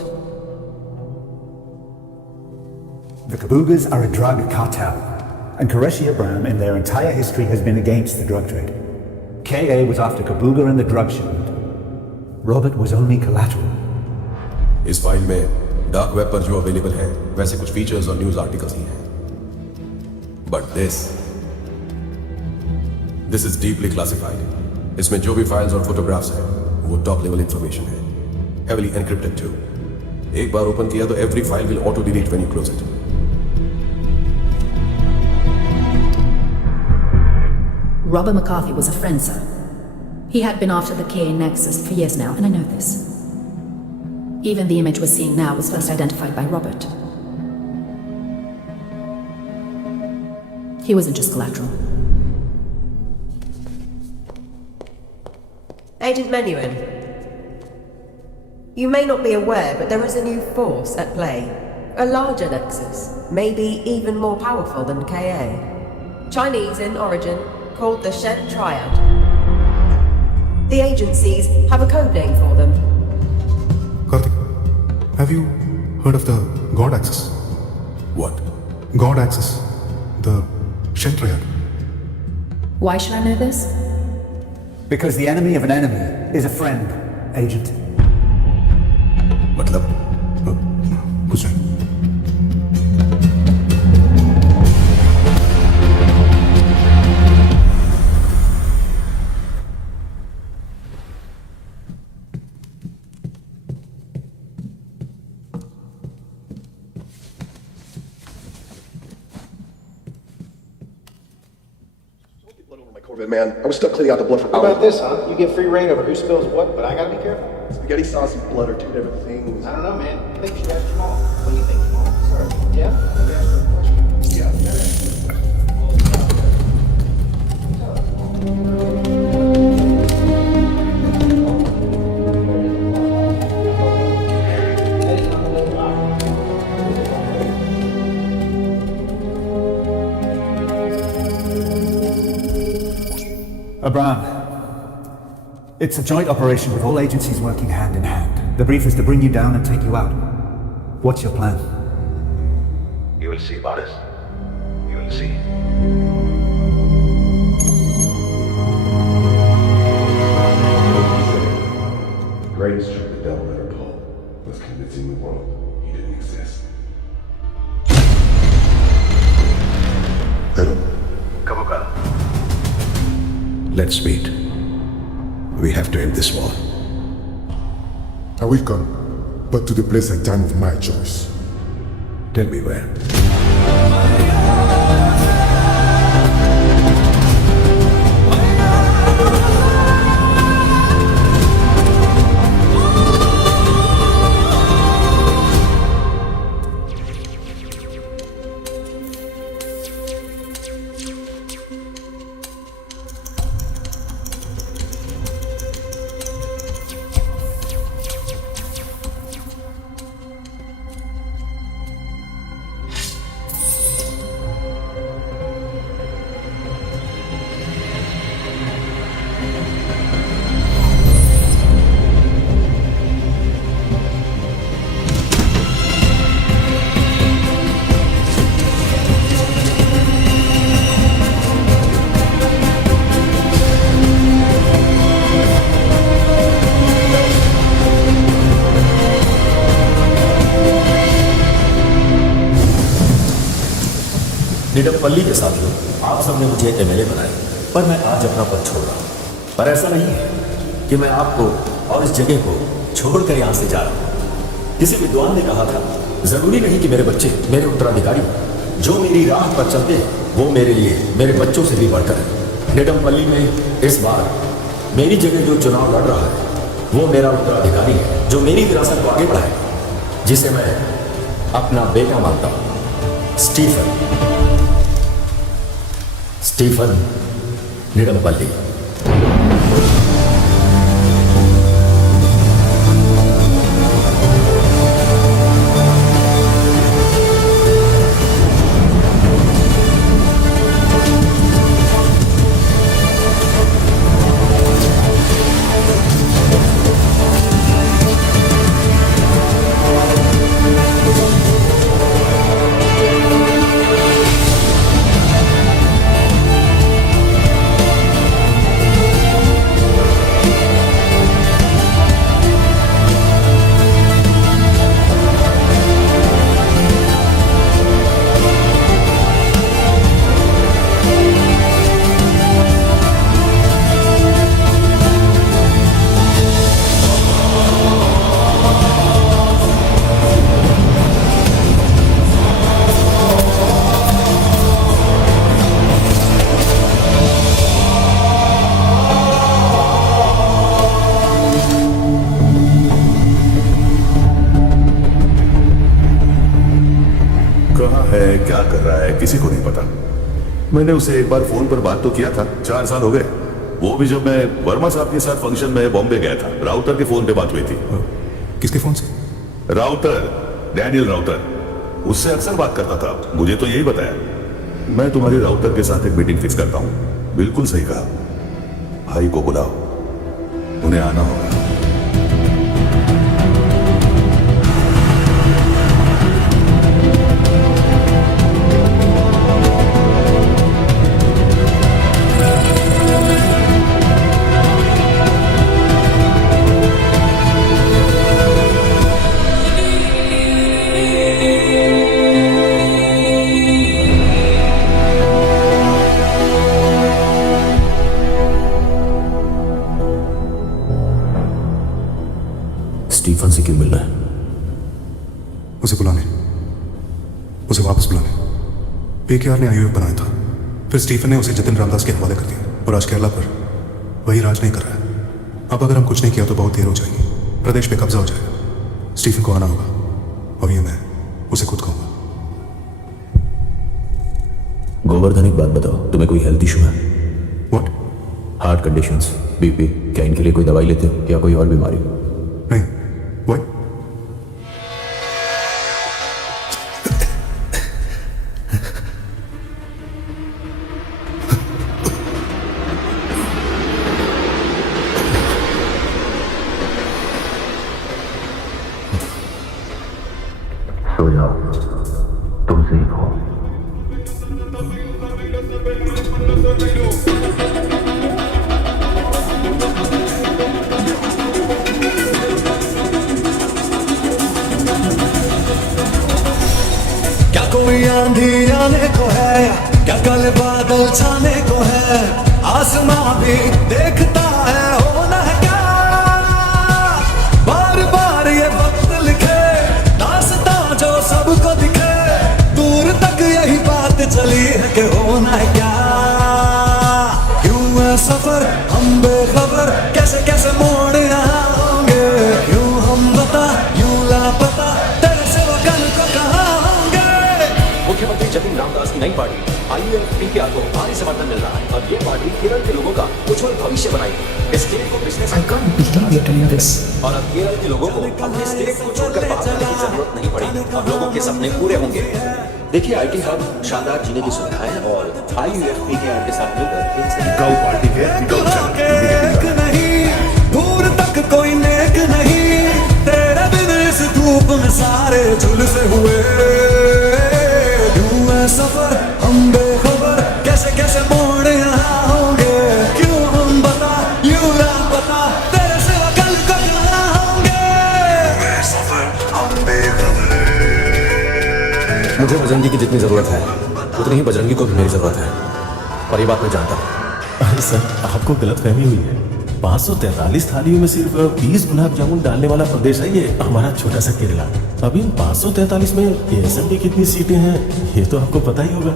The Kabugas are a drug cartel, and Qureshi Abraham in their entire history has been against the drug trade. KA was after Kabuga and the drug shipment. Robert was only collateral. इस file में dark web पर जो available है वैसे कुछ features और news articles ही हैं. But this is deeply classified. इसमें जो भी फाइल्स और फोटोग्राफ्स हैं वो टॉप लेवल इंफॉर्मेशन है, हेवीली एनक्रिप्टेड टू. एक बार ओपन किया तो every file will auto delete when you close it. Robert McCarthy was a friend, sir. He had been after the KA Nexus for years now, and I know this. Even the image we're seeing now was first identified by Robert. He wasn't just collateral. Agent Menuhin, you may not be aware, but there is a new force at play. A larger nexus, maybe even more powerful than KA. Chinese in origin, called the Shen Triad. The agencies have a code name for them. Karthik, have you heard of the God Axis? What? God Axis. The Shen Triad. Why should I know this? Because the enemy of an enemy is a friend, Agent. मतलब? कुछ नहीं. Corbett, man, I was stuck cleaning out the blood from How about this, huh? You get free reign over who spills what, but I gotta be careful. Spaghetti sauce and blood are two different things. I don't know, man. I think you should ask Jamal. What do you think, Jamal? Sorry. Yeah? Let me ask her a question. Abraham, it's a joint operation with all agencies working hand in hand. The brief is to bring you down and take you out. What's your plan? You will see, Boris. You will see. The greatest trick the devil ever pulled was convincing the world he didn't exist. Hello. Kabuka. Let's meet. We have to end this war. I will come, but to the place and time of my choice. Tell me where. निडमपल्ली के साथियों, आप सबने मुझे MLA बनाया, पर मैं आज अपना पद छोड़ रहा हूं। पर ऐसा नहीं है कि मैं आपको और इस जगह को छोड़कर यहां से जा रहा हूं। किसी विद्वान ने कहा था, जरूरी नहीं कि मेरे बच्चे मेरे उत्तराधिकारी हों। जो मेरी राह पर चलते हैं वो मेरे लिए मेरे बच्चों से भी बढ़कर है। निडमपल्ली में इस बार मेरी जगह जो चुनाव लड़ रहा है वो मेरा उत्तराधिकारी है, जो मेरी विरासत को आगे बढ़ाए, जिसे मैं अपना बेटा मानता हूं। स्टीफन निडमपल्ली। क्या कर रहा है किसी को नहीं पता। मैंने उसे एक बार फोन पर बात तो किया था, 4 साल हो गए, वो भी जब मैं वर्मा साहब के साथ फंक्शन में बॉम्बे गया था। राउटर के फोन पे बात हुई थी। किसके फोन से? राउटर, डैनियल राउटर, उससे अक्सर बात करता था। मुझे तो यही बताया। मैं तुम्हारी राउटर के साथ एक मीटिंग फिक्स करता हूँ। बिल्कुल सही कहा। भाई को बुलाओ, उन्हें आना होगा। स्टीफन से क्यों मिलना है? उसे बुलाने, उसे वापस बुलाने। पीकेआर ने आईयूएफ बनाया था, फिर स्टीफन ने उसे जतिन रामदास के हवाले कर दिया। और आज केरला पर वही राज नहीं कर रहा है। अब अगर हम कुछ नहीं किया तो बहुत देर हो जाएगी, प्रदेश पे कब्जा हो जाएगा। स्टीफन को आना होगा और ये मैं उसे खुद कहूंगा। गोवर्धन, एक बात बताओ, तुम्हें कोई हेल्थ इशू है? व्हाट? हार्ट कंडीशंस, बीपी, क्या इनके लिए कोई दवाई लेते हो या कोई और बीमारी? नहीं। व्हाट? सो जाओ, तुम सेफ हो। क्या कोई आंधी आने को है, क्या कल बादल छाने को है, आसमां भी देखता है होना है क्या। बार बार ये वक्त लिखे दास्तां जो सबको दिखे, दूर तक यही बात चली है कि होना है क्या। क्यों है सफर हम बेखबर, कैसे कैसे मोड़ यहाँ होंगे, क्यों हम बता यूं लापता, तेरे सिवा कल को कहाँ होंगे। मुख्यमंत्री जतिन रामदास की नई पार्टी IUF-PKR को भारी समर्थन मिल रहा है और ये पार्टी केरल के लोगों का उज्जवल भविष्य बनाएगी। इस स्टेट को बिजनेस और अब केरल के लोगों को अपने स्टेट को छोड़कर बाहर जाने की जरूरत नहीं पड़ेगी और लोगों के सपने पूरे होंगे। देखिए IT हब, शानदार जीने की सुविधाएं और IUF-PKR के साथ मिलकर गौ पार्टी है, एक नहीं, दूर तक कोई नेक नहीं, तेरे बिन इस धूप में सारे झुलसे हुए। क्यों है सफर हम बेखबर, कैसे कैसे मोड़ यहाँ होंगे, क्यों हम बता यूं लापता, तेरे सिवा कल को कहाँ होंगे। सफर हम बेखबर। मुझे बजरंगी की जितनी जरूरत है उतनी ही बजरंगी को भी मेरी जरूरत है, और ये बात मैं जानता हूँ। अरे सर, आपको गलतफहमी हुई है। 543 थालियों में सिर्फ 20 गुलाब जामुन डालने वाला प्रदेश है ये हमारा छोटा सा केरला। अब इन 543 में ASM की कितनी सीटें हैं ये तो आपको पता ही होगा।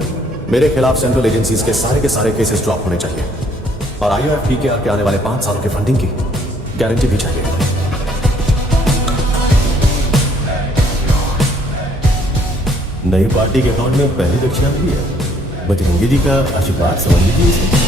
मेरे खिलाफ सेंट्रल एजेंसीज के सारे केसेस ड्रॉप होने चाहिए और IUF-PKR के आने वाले 5 सालों के फंडिंग की गारंटी भी चाहिए। नई पार्टी के अकाउंट में पहली दक्षिणा भी है। बजरंगी जी का आशीर्वाद समझ लीजिए इसे।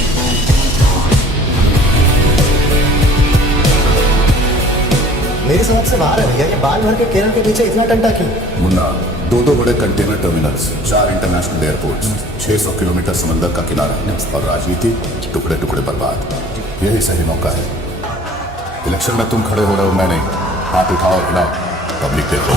मेरी समझ से बाहर है भैया, ये बाल भर के केरल के पीछे इतना टंटा क्यों? मुन्ना, 2 बड़े container terminals, 4 international airports, 600 kilometre समंदर का किनारा और राजनीति टुकड़े टुकड़े बर्बाद। यही सही मौका है। इलेक्शन में तुम खड़े हो रहे हो, मैं नहीं। हाथ उठाओ और हिलाओ, पब्लिक देखो।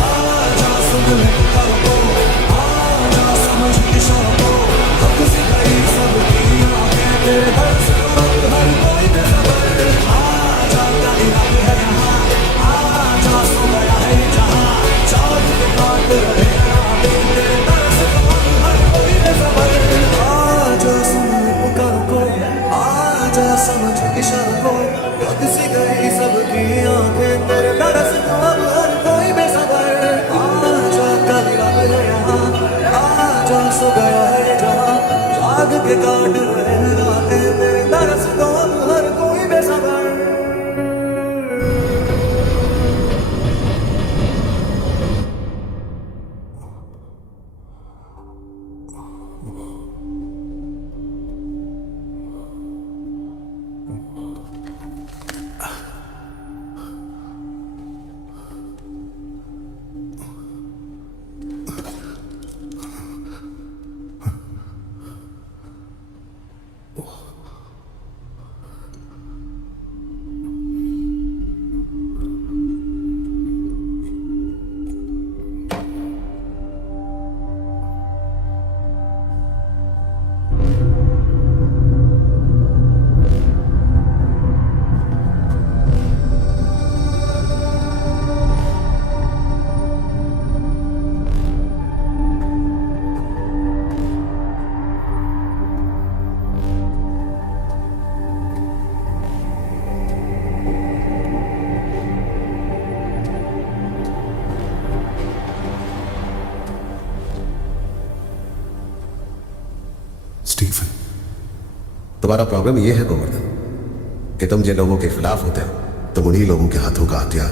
तुम्हारा प्रॉब्लम ये है गोवर्धन कि तुम जिन लोगों के खिलाफ होते हो तुम उन्हीं लोगों के हाथों का हथियार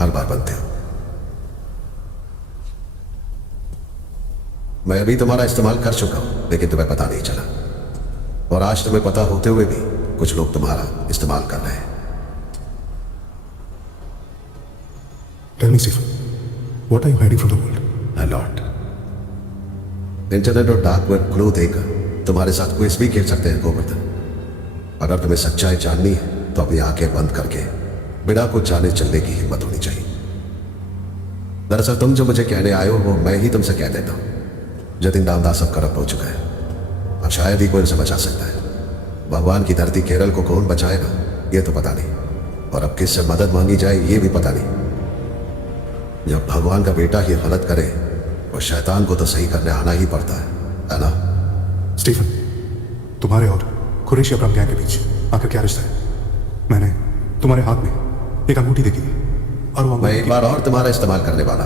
हर बार बनते हो। मैं अभी तुम्हारा इस्तेमाल कर चुका हूं लेकिन तुम्हें पता नहीं चला, और आज तुम्हें पता होते हुए भी कुछ लोग तुम्हारा इस्तेमाल कर रहे हैं। Tell me, Stephen, what are you hiding from the world? A lot. Internet और डार्क वेब क्लू देकर तुम्हारे साथ क्विज भी खेल सकते हैं गोवर्धन। अगर तुम्हें सच्चाई जाननी है तो अपनी आंखें बंद करके बिना कुछ जाने चलने की हिम्मत होनी चाहिए। दरअसल तुम जो मुझे कहने आए हो वो मैं ही तुमसे कह देता हूं। जतिन रामदास अब करप्ट हो चुका है और शायद ही कोई उसे बचा सकता है। भगवान की धरती केरल को कौन बचाएगा ये तो पता नहीं, और अब किससे मदद मांगी जाए ये भी पता नहीं। जब भगवान का बेटा ही गलत करे और शैतान को तो सही करने आना ही पड़ता है ना? स्टीफन, तुम्हारे और कुरैशी अब्राहम गैंग के बीच आखिर क्या रिश्ता है? मैंने तुम्हारे हाथ में एक अंगूठी देखी और वो मैं एक बार और तुम्हारा इस्तेमाल करने वाला,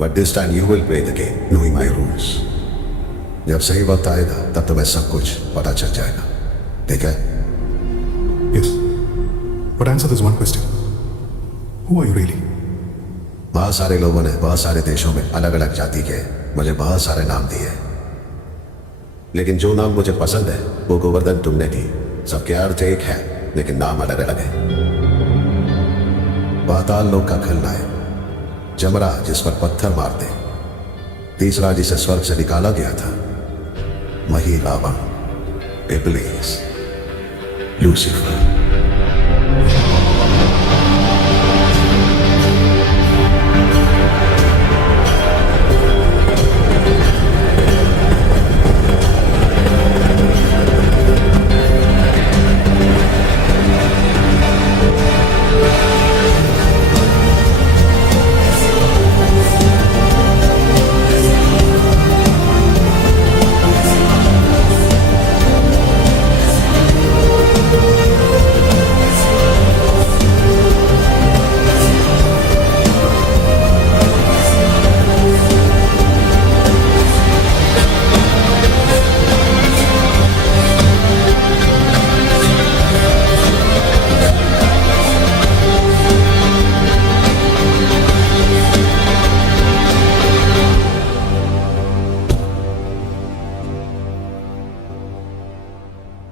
but this time you will play the game knowing my rules. जब सही वक्त आएगा तब तुम्हें सब कुछ पता चल जाएगा, ठीक है? Yes, but answer this one question. Who are you really? बहुत सारे लोगों ने बहुत सारे देशों में अलग अलग जाति के मुझे बहुत सारे नाम दिए, लेकिन जो नाम मुझे पसंद है वो गोवर्धन तुमने दी। सबके अर्थ एक है लेकिन नाम अलग अलग है। पाताल लोक का खलनायक, जमरा जिस पर पत्थर मारते, तीसरा जिसे स्वर्ग से निकाला गया था, Mahi Ravan, Iblis, Lucifer.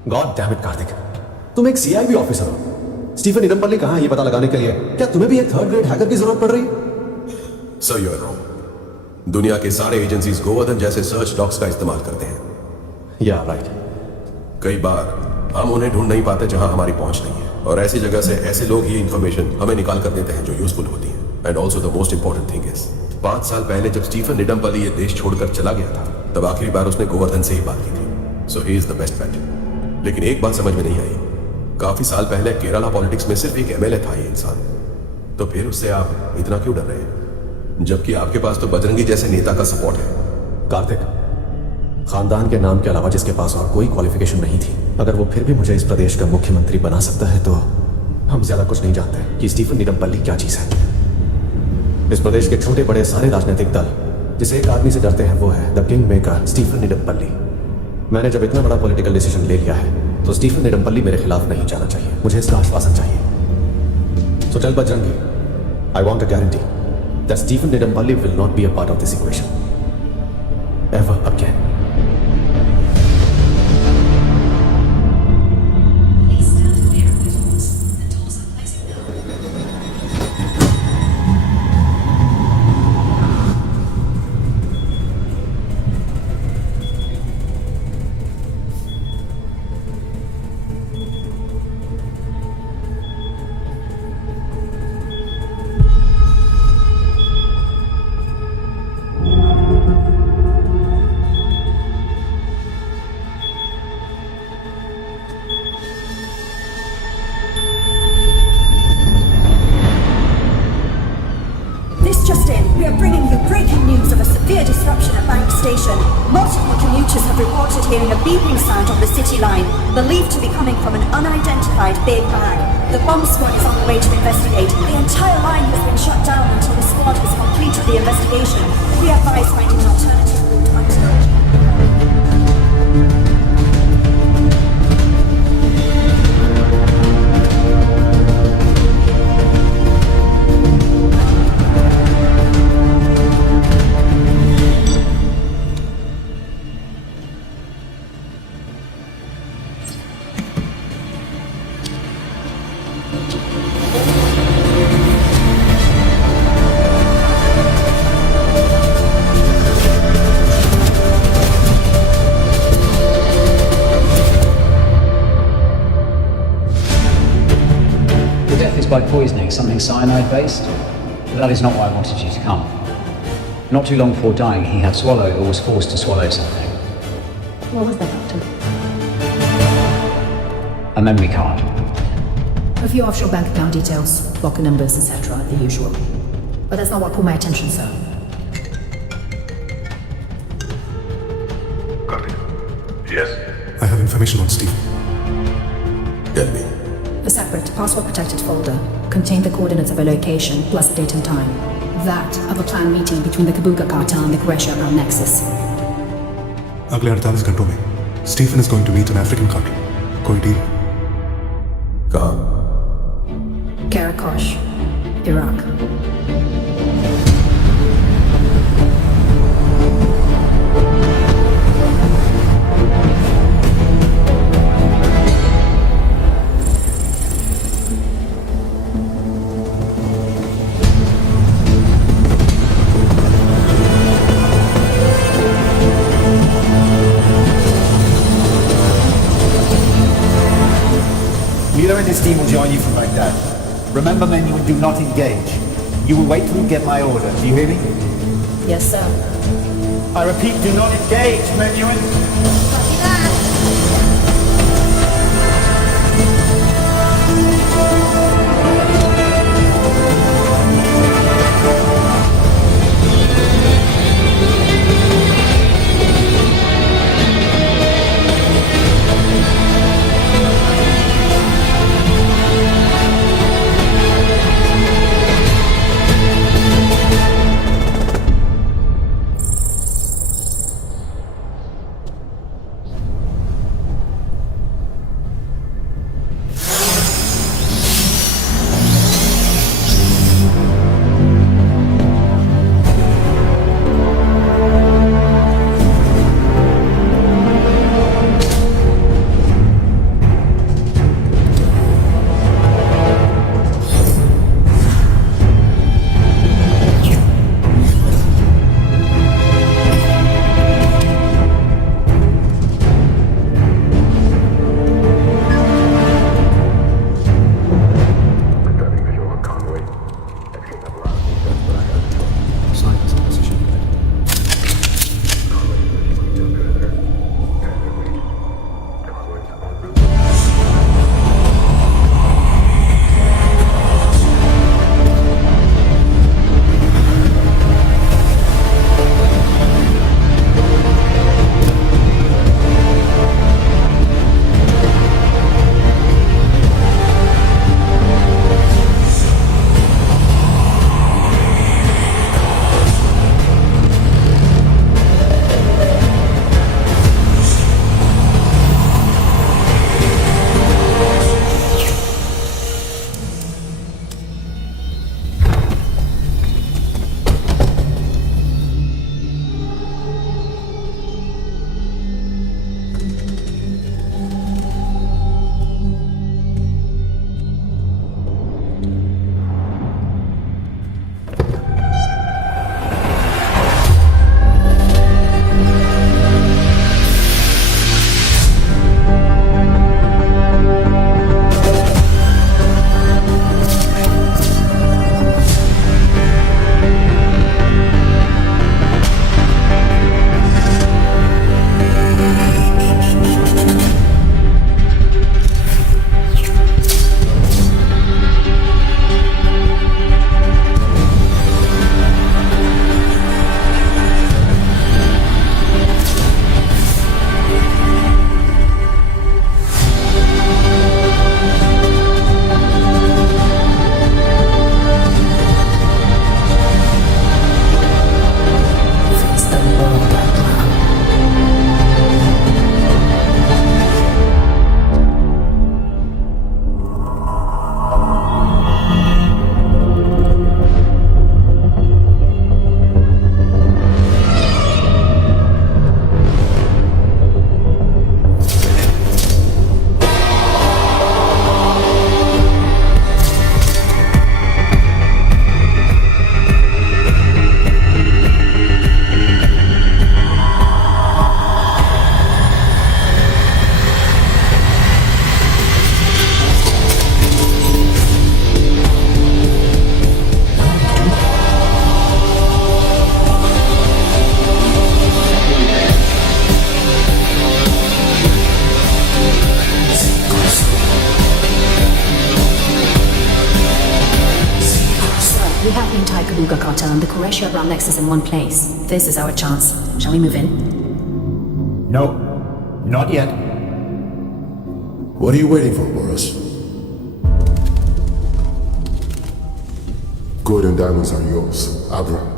God damn it Karthik, तुम एक सीआईबी ऑफिसर हो। स्टीफन निडमपल्ली कहां है ये पता लगाने के लिए क्या तुम्हें भी एक थर्ड ग्रेड हैकर की जरूरत पड़ रही है? Sir you are wrong. दुनिया के सारे एजेंसीज गोवर्धन जैसे सर्च डॉग्स का इस्तेमाल करते हैं। या राइट। कई बार हम उन्हें ढूंढ नहीं पाते जहां हमारी पहुंच नहीं है, और ऐसी जगह से ऐसे लोग ही इंफॉर्मेशन हमें निकाल कर देते हैं जो यूजफुल होती है। And also the most important thing is 5 साल पहले जब स्टीफन निडमपल्ली ये देश छोड़कर चला गया था तब आखिरी बार उसने गोवर्धन से ही बात की थी। So he is the best bet. लेकिन एक बात समझ में नहीं आई, काफी साल पहले केरला पॉलिटिक्स में सिर्फ एक एमएलए था ये इंसान, तो फिर उससे आप इतना क्यों डर रहे हैं जबकि आपके पास तो बजरंगी जैसे नेता का सपोर्ट है? कार्तिक, खानदान के नाम के अलावा जिसके पास और कोई क्वालिफिकेशन नहीं थी, अगर वो फिर भी मुझे इस प्रदेश का मुख्यमंत्री बना सकता है तो हम ज्यादा कुछ नहीं जानते कि स्टीफन निडमपल्ली क्या चीज है। इस प्रदेश के छोटे बड़े सारे राजनीतिक दल जिसे एक आदमी से डरते हैं वो है द किंग मेकर स्टीफन निडमपल्ली। मैंने जब इतना बड़ा पॉलिटिकल डिसीजन ले लिया है तो स्टीफन निडमपल्ली मेरे खिलाफ नहीं जाना चाहिए। मुझे इसका आश्वासन चाहिए। So tell Bajrangi, I want a guarantee that Stephen Nidampalli will not be a part of this equation ever again. Believed to be coming from an unidentified big bag. The bomb squad is on the way to investigate. The entire line has been shut down until the squad has completed the investigation. We advise finding an alternative route until... by poisoning, something cyanide-based. But that is not why I wanted you to come. Not too long before dying, he had swallowed or was forced to swallow something. What was that, Doctor? A memory card. A few offshore bank account details, locker numbers, etc., the usual. But that's not what caught my attention, sir. Yes. I have information on Steve. Tell me. A separate, password-protected folder contained the coordinates of a location plus the date and time. That of a planned meeting between the Kabuga cartel and the Qureshi Abraham Nexus. अगले 48 घंटों में Stephen is going to meet an African cartel. कोई deal? कहाँ? Karakosh, Iraq. Leader and his team will join you from Baghdad. Remember, Menuhin, do not engage. You will wait till you get my order. Do you hear me? Yes, sir. I repeat, do not engage, Menuhin. cartel and the Koreshi Abram Nexus in one place. This is our chance. Shall we move in? No, not yet. What are you waiting for, Boris? Gold and diamonds are yours, Abram.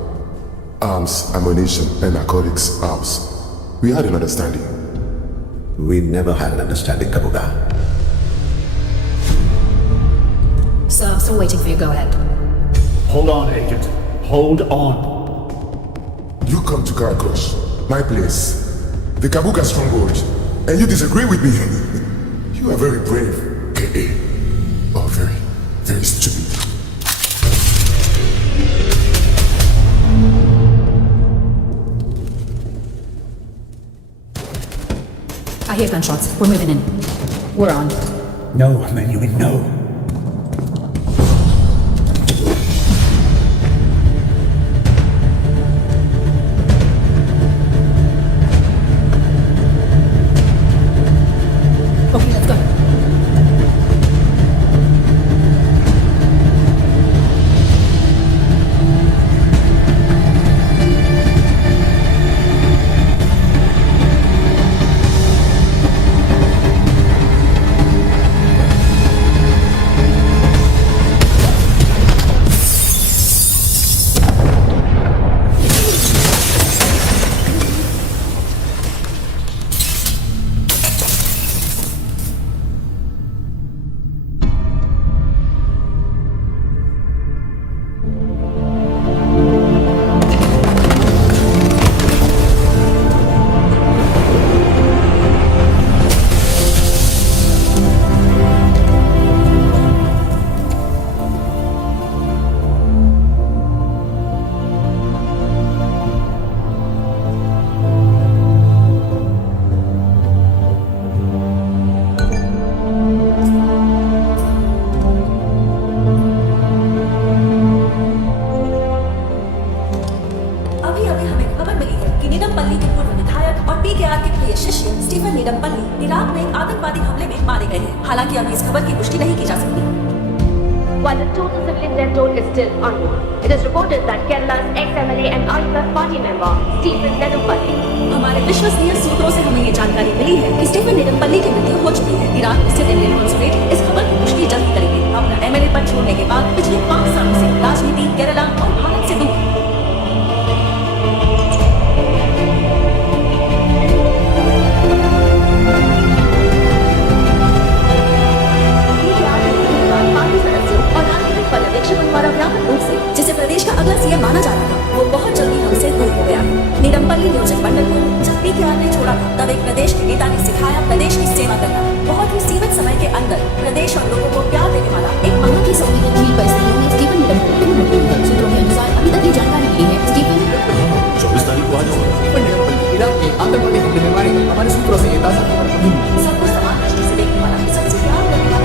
Arms, ammunition, and narcotics, ours. We had an understanding. We never had an understanding, Kabuga. Sir, I'm still waiting for you. Go ahead. Hold on, Agent. Hold on. You come to Karakosh, my place, the Kabuga stronghold, and you disagree with me. You are very brave, K.A. Or very, very stupid. I hear gunshots. We're moving in. We're on. No, Menuhin, no. Okay, let's go. हालांकि अभी इस खबर की पुष्टि नहीं की जा सकती। While the total civilian death toll is still unknown, it is reported that Kerala's ex-MLA and IUF party member Stephen Nedumpalli. हमारे विश्वसनीय सूत्रों से हमें ये जानकारी मिली है कि स्टीफन नेडुम्पल्ली की मृत्यु हो चुकी है। इराक स्थित इंडियन कॉन्सुलेट इस खबर की पुष्टि जल्द ही करेंगे। अपना MLA पद छोड़ने के बाद पिछले 5 सालों से राजनीति केरला और भारत से दूर। पर्यवेक्षकों द्वारा व्यापक रूप से जिसे प्रदेश का अगला सीएम माना जाता था, वो बहुत जल्दी हमसे दूर हो गया है। निडम्पल्ली नियोजक मंडल को जब PKR ने छोड़ा था, तब एक प्रदेश के नेता ने सिखाया प्रदेश की सेवा करना। बहुत ही सीमित समय के अंदर प्रदेश और लोगों को प्यार देने वाला एक वहाँ की संवेदनशील परिस्थितियों में स्टीफन निडम्पल्ली की मृत्यु हुई। सूत्रों के अनुसार अभी तक ये जानकारी मिली है स्टीफन 24 तारीख को आ जाओ। स्टीफन निडम्पल्ली इराक के आतंकवादी हमले में मारे गए। हमारे सूत्रों से ये ताज़ा खबर मिली है। सबको समान दृष्टि से देखने वाला, सबसे प्यार करने वाला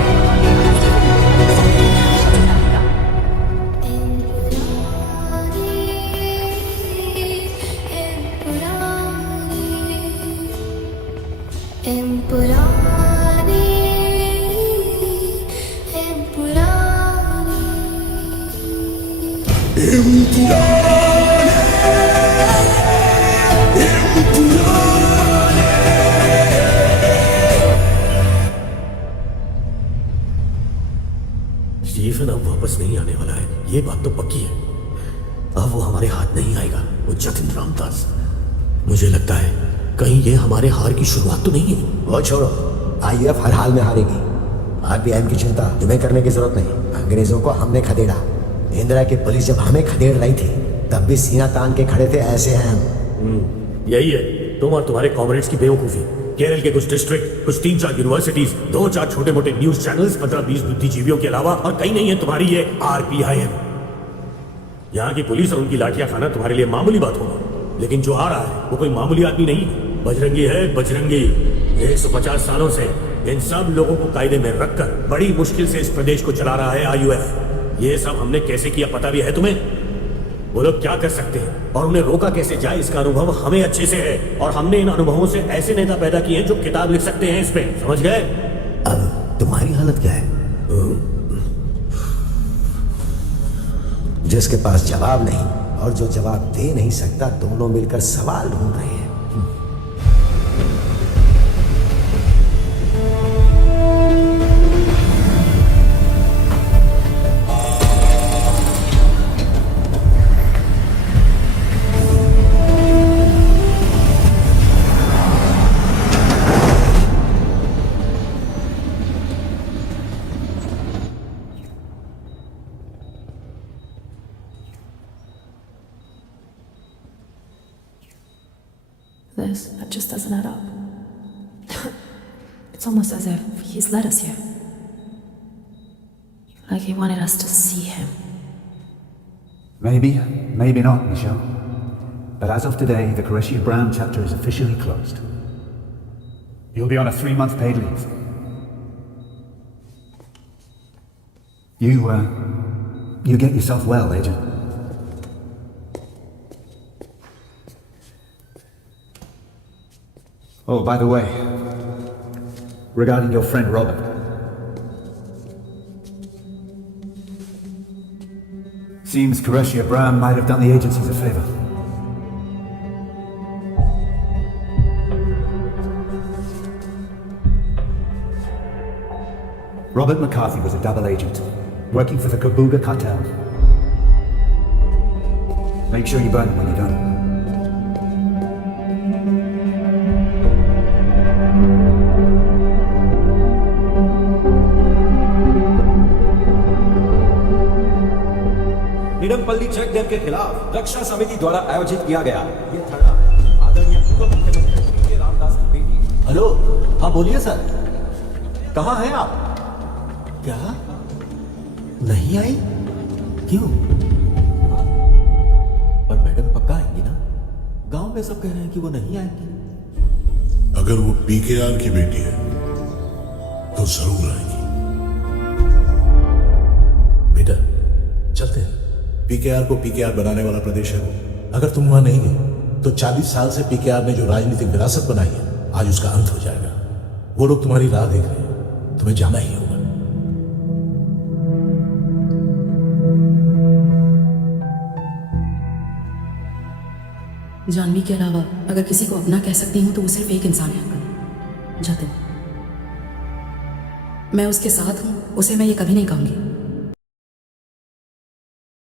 स्टीफन अब वापस नहीं आने वाला है, ये बात तो पक्की है। अब वो हमारे हाथ नहीं आएगा, वो जतिन रामदास। मुझे लगता है कहीं ये हमारे हार की शुरुआत तो नहीं है। वो छोड़ो, IUF हर हाल में हारेगी। RPM की चिंता तुम्हें करने की जरूरत नहीं। अंग्रेजों को हमने खदेड़ा। इंदिरा की पुलिस जब हमें खदेड़ रही थी, तब भी सीना तान के खड़े थे। ऐसे हैं हम। यही है तुम और तुम्हारे कॉमरेड्स की बेवकूफी। केरल के कुछ डिस्ट्रिक्ट, कुछ 3-4 यूनिवर्सिटीज, 2-4 छोटे मोटे न्यूज चैनल्स, 15-20 बुद्धिजीवियों के अलावा और कहीं नहीं है तुम्हारी ये RPIM। यहाँ की पुलिस और उनकी लाठियां खाना तुम्हारे लिए मामूली बात होगा, लेकिन जो आ रहा है वो कोई मामूली आदमी नहीं है। बजरंगी है, बजरंगी। 150 सालों से इन सब लोगों को कायदे में रखकर बड़ी मुश्किल से इस प्रदेश को चला रहा है IUF। ये सब हमने कैसे किया पता भी है तुम्हें? वो लोग क्या कर सकते हैं और उन्हें रोका कैसे जाए, इसका अनुभव हमें अच्छे से है। और हमने इन अनुभवों से ऐसे नेता पैदा किए हैं जो किताब लिख सकते हैं इस पे, समझ गए? अब तुम्हारी हालत क्या है? जिसके पास जवाब नहीं और जो जवाब दे नहीं सकता, दोनों मिलकर सवाल ढूंढ रहे हैं। That just doesn't add up. It's almost as if he's led us here. Like he wanted us to see him. Maybe, maybe not, Michelle. But as of today, the Koreshi Brown chapter is officially closed. You'll be on a 3-month paid leave. You get yourself well, Agent. Oh, by the way, regarding your friend Robert. Seems Koreshi Abraham might have done the agencies a favor. Robert McCarthy was a double agent, working for the Kabuga cartel. Make sure you burn him when you're done. Nedumpally check dam के खिलाफ रक्षा समिति द्वारा आयोजित किया गया ये धरना आदरणीय पूर्व मुख्यमंत्री पीके रामदास की बेटी। हेलो, हाँ बोलिए सर। कहाँ हैं आप? क्या नहीं आई? क्यों? पर मैडम पक्का आएंगी ना? गांव में सब कह रहे हैं कि वो नहीं आएंगी। अगर वो पीकेआर की बेटी है तो जरूर आएगी। बेटा चलते हैं। पीकेआर को पीकेआर बनाने वाला प्रदेश है वो। अगर तुम वहां नहीं गए तो 40 साल से पीकेआर ने जो राजनीतिक विरासत बनाई है, आज उसका अंत हो जाएगा। वो लोग तुम्हारी राह देख रहे हैं, तुम्हें जाना ही होगा। जानवी के अलावा अगर किसी को अपना कह सकती हूँ तो वो सिर्फ एक इंसान है अंकल, जतिन। मैं उसके साथ हूँ, उसे मैं ये कभी नहीं कहूंगी।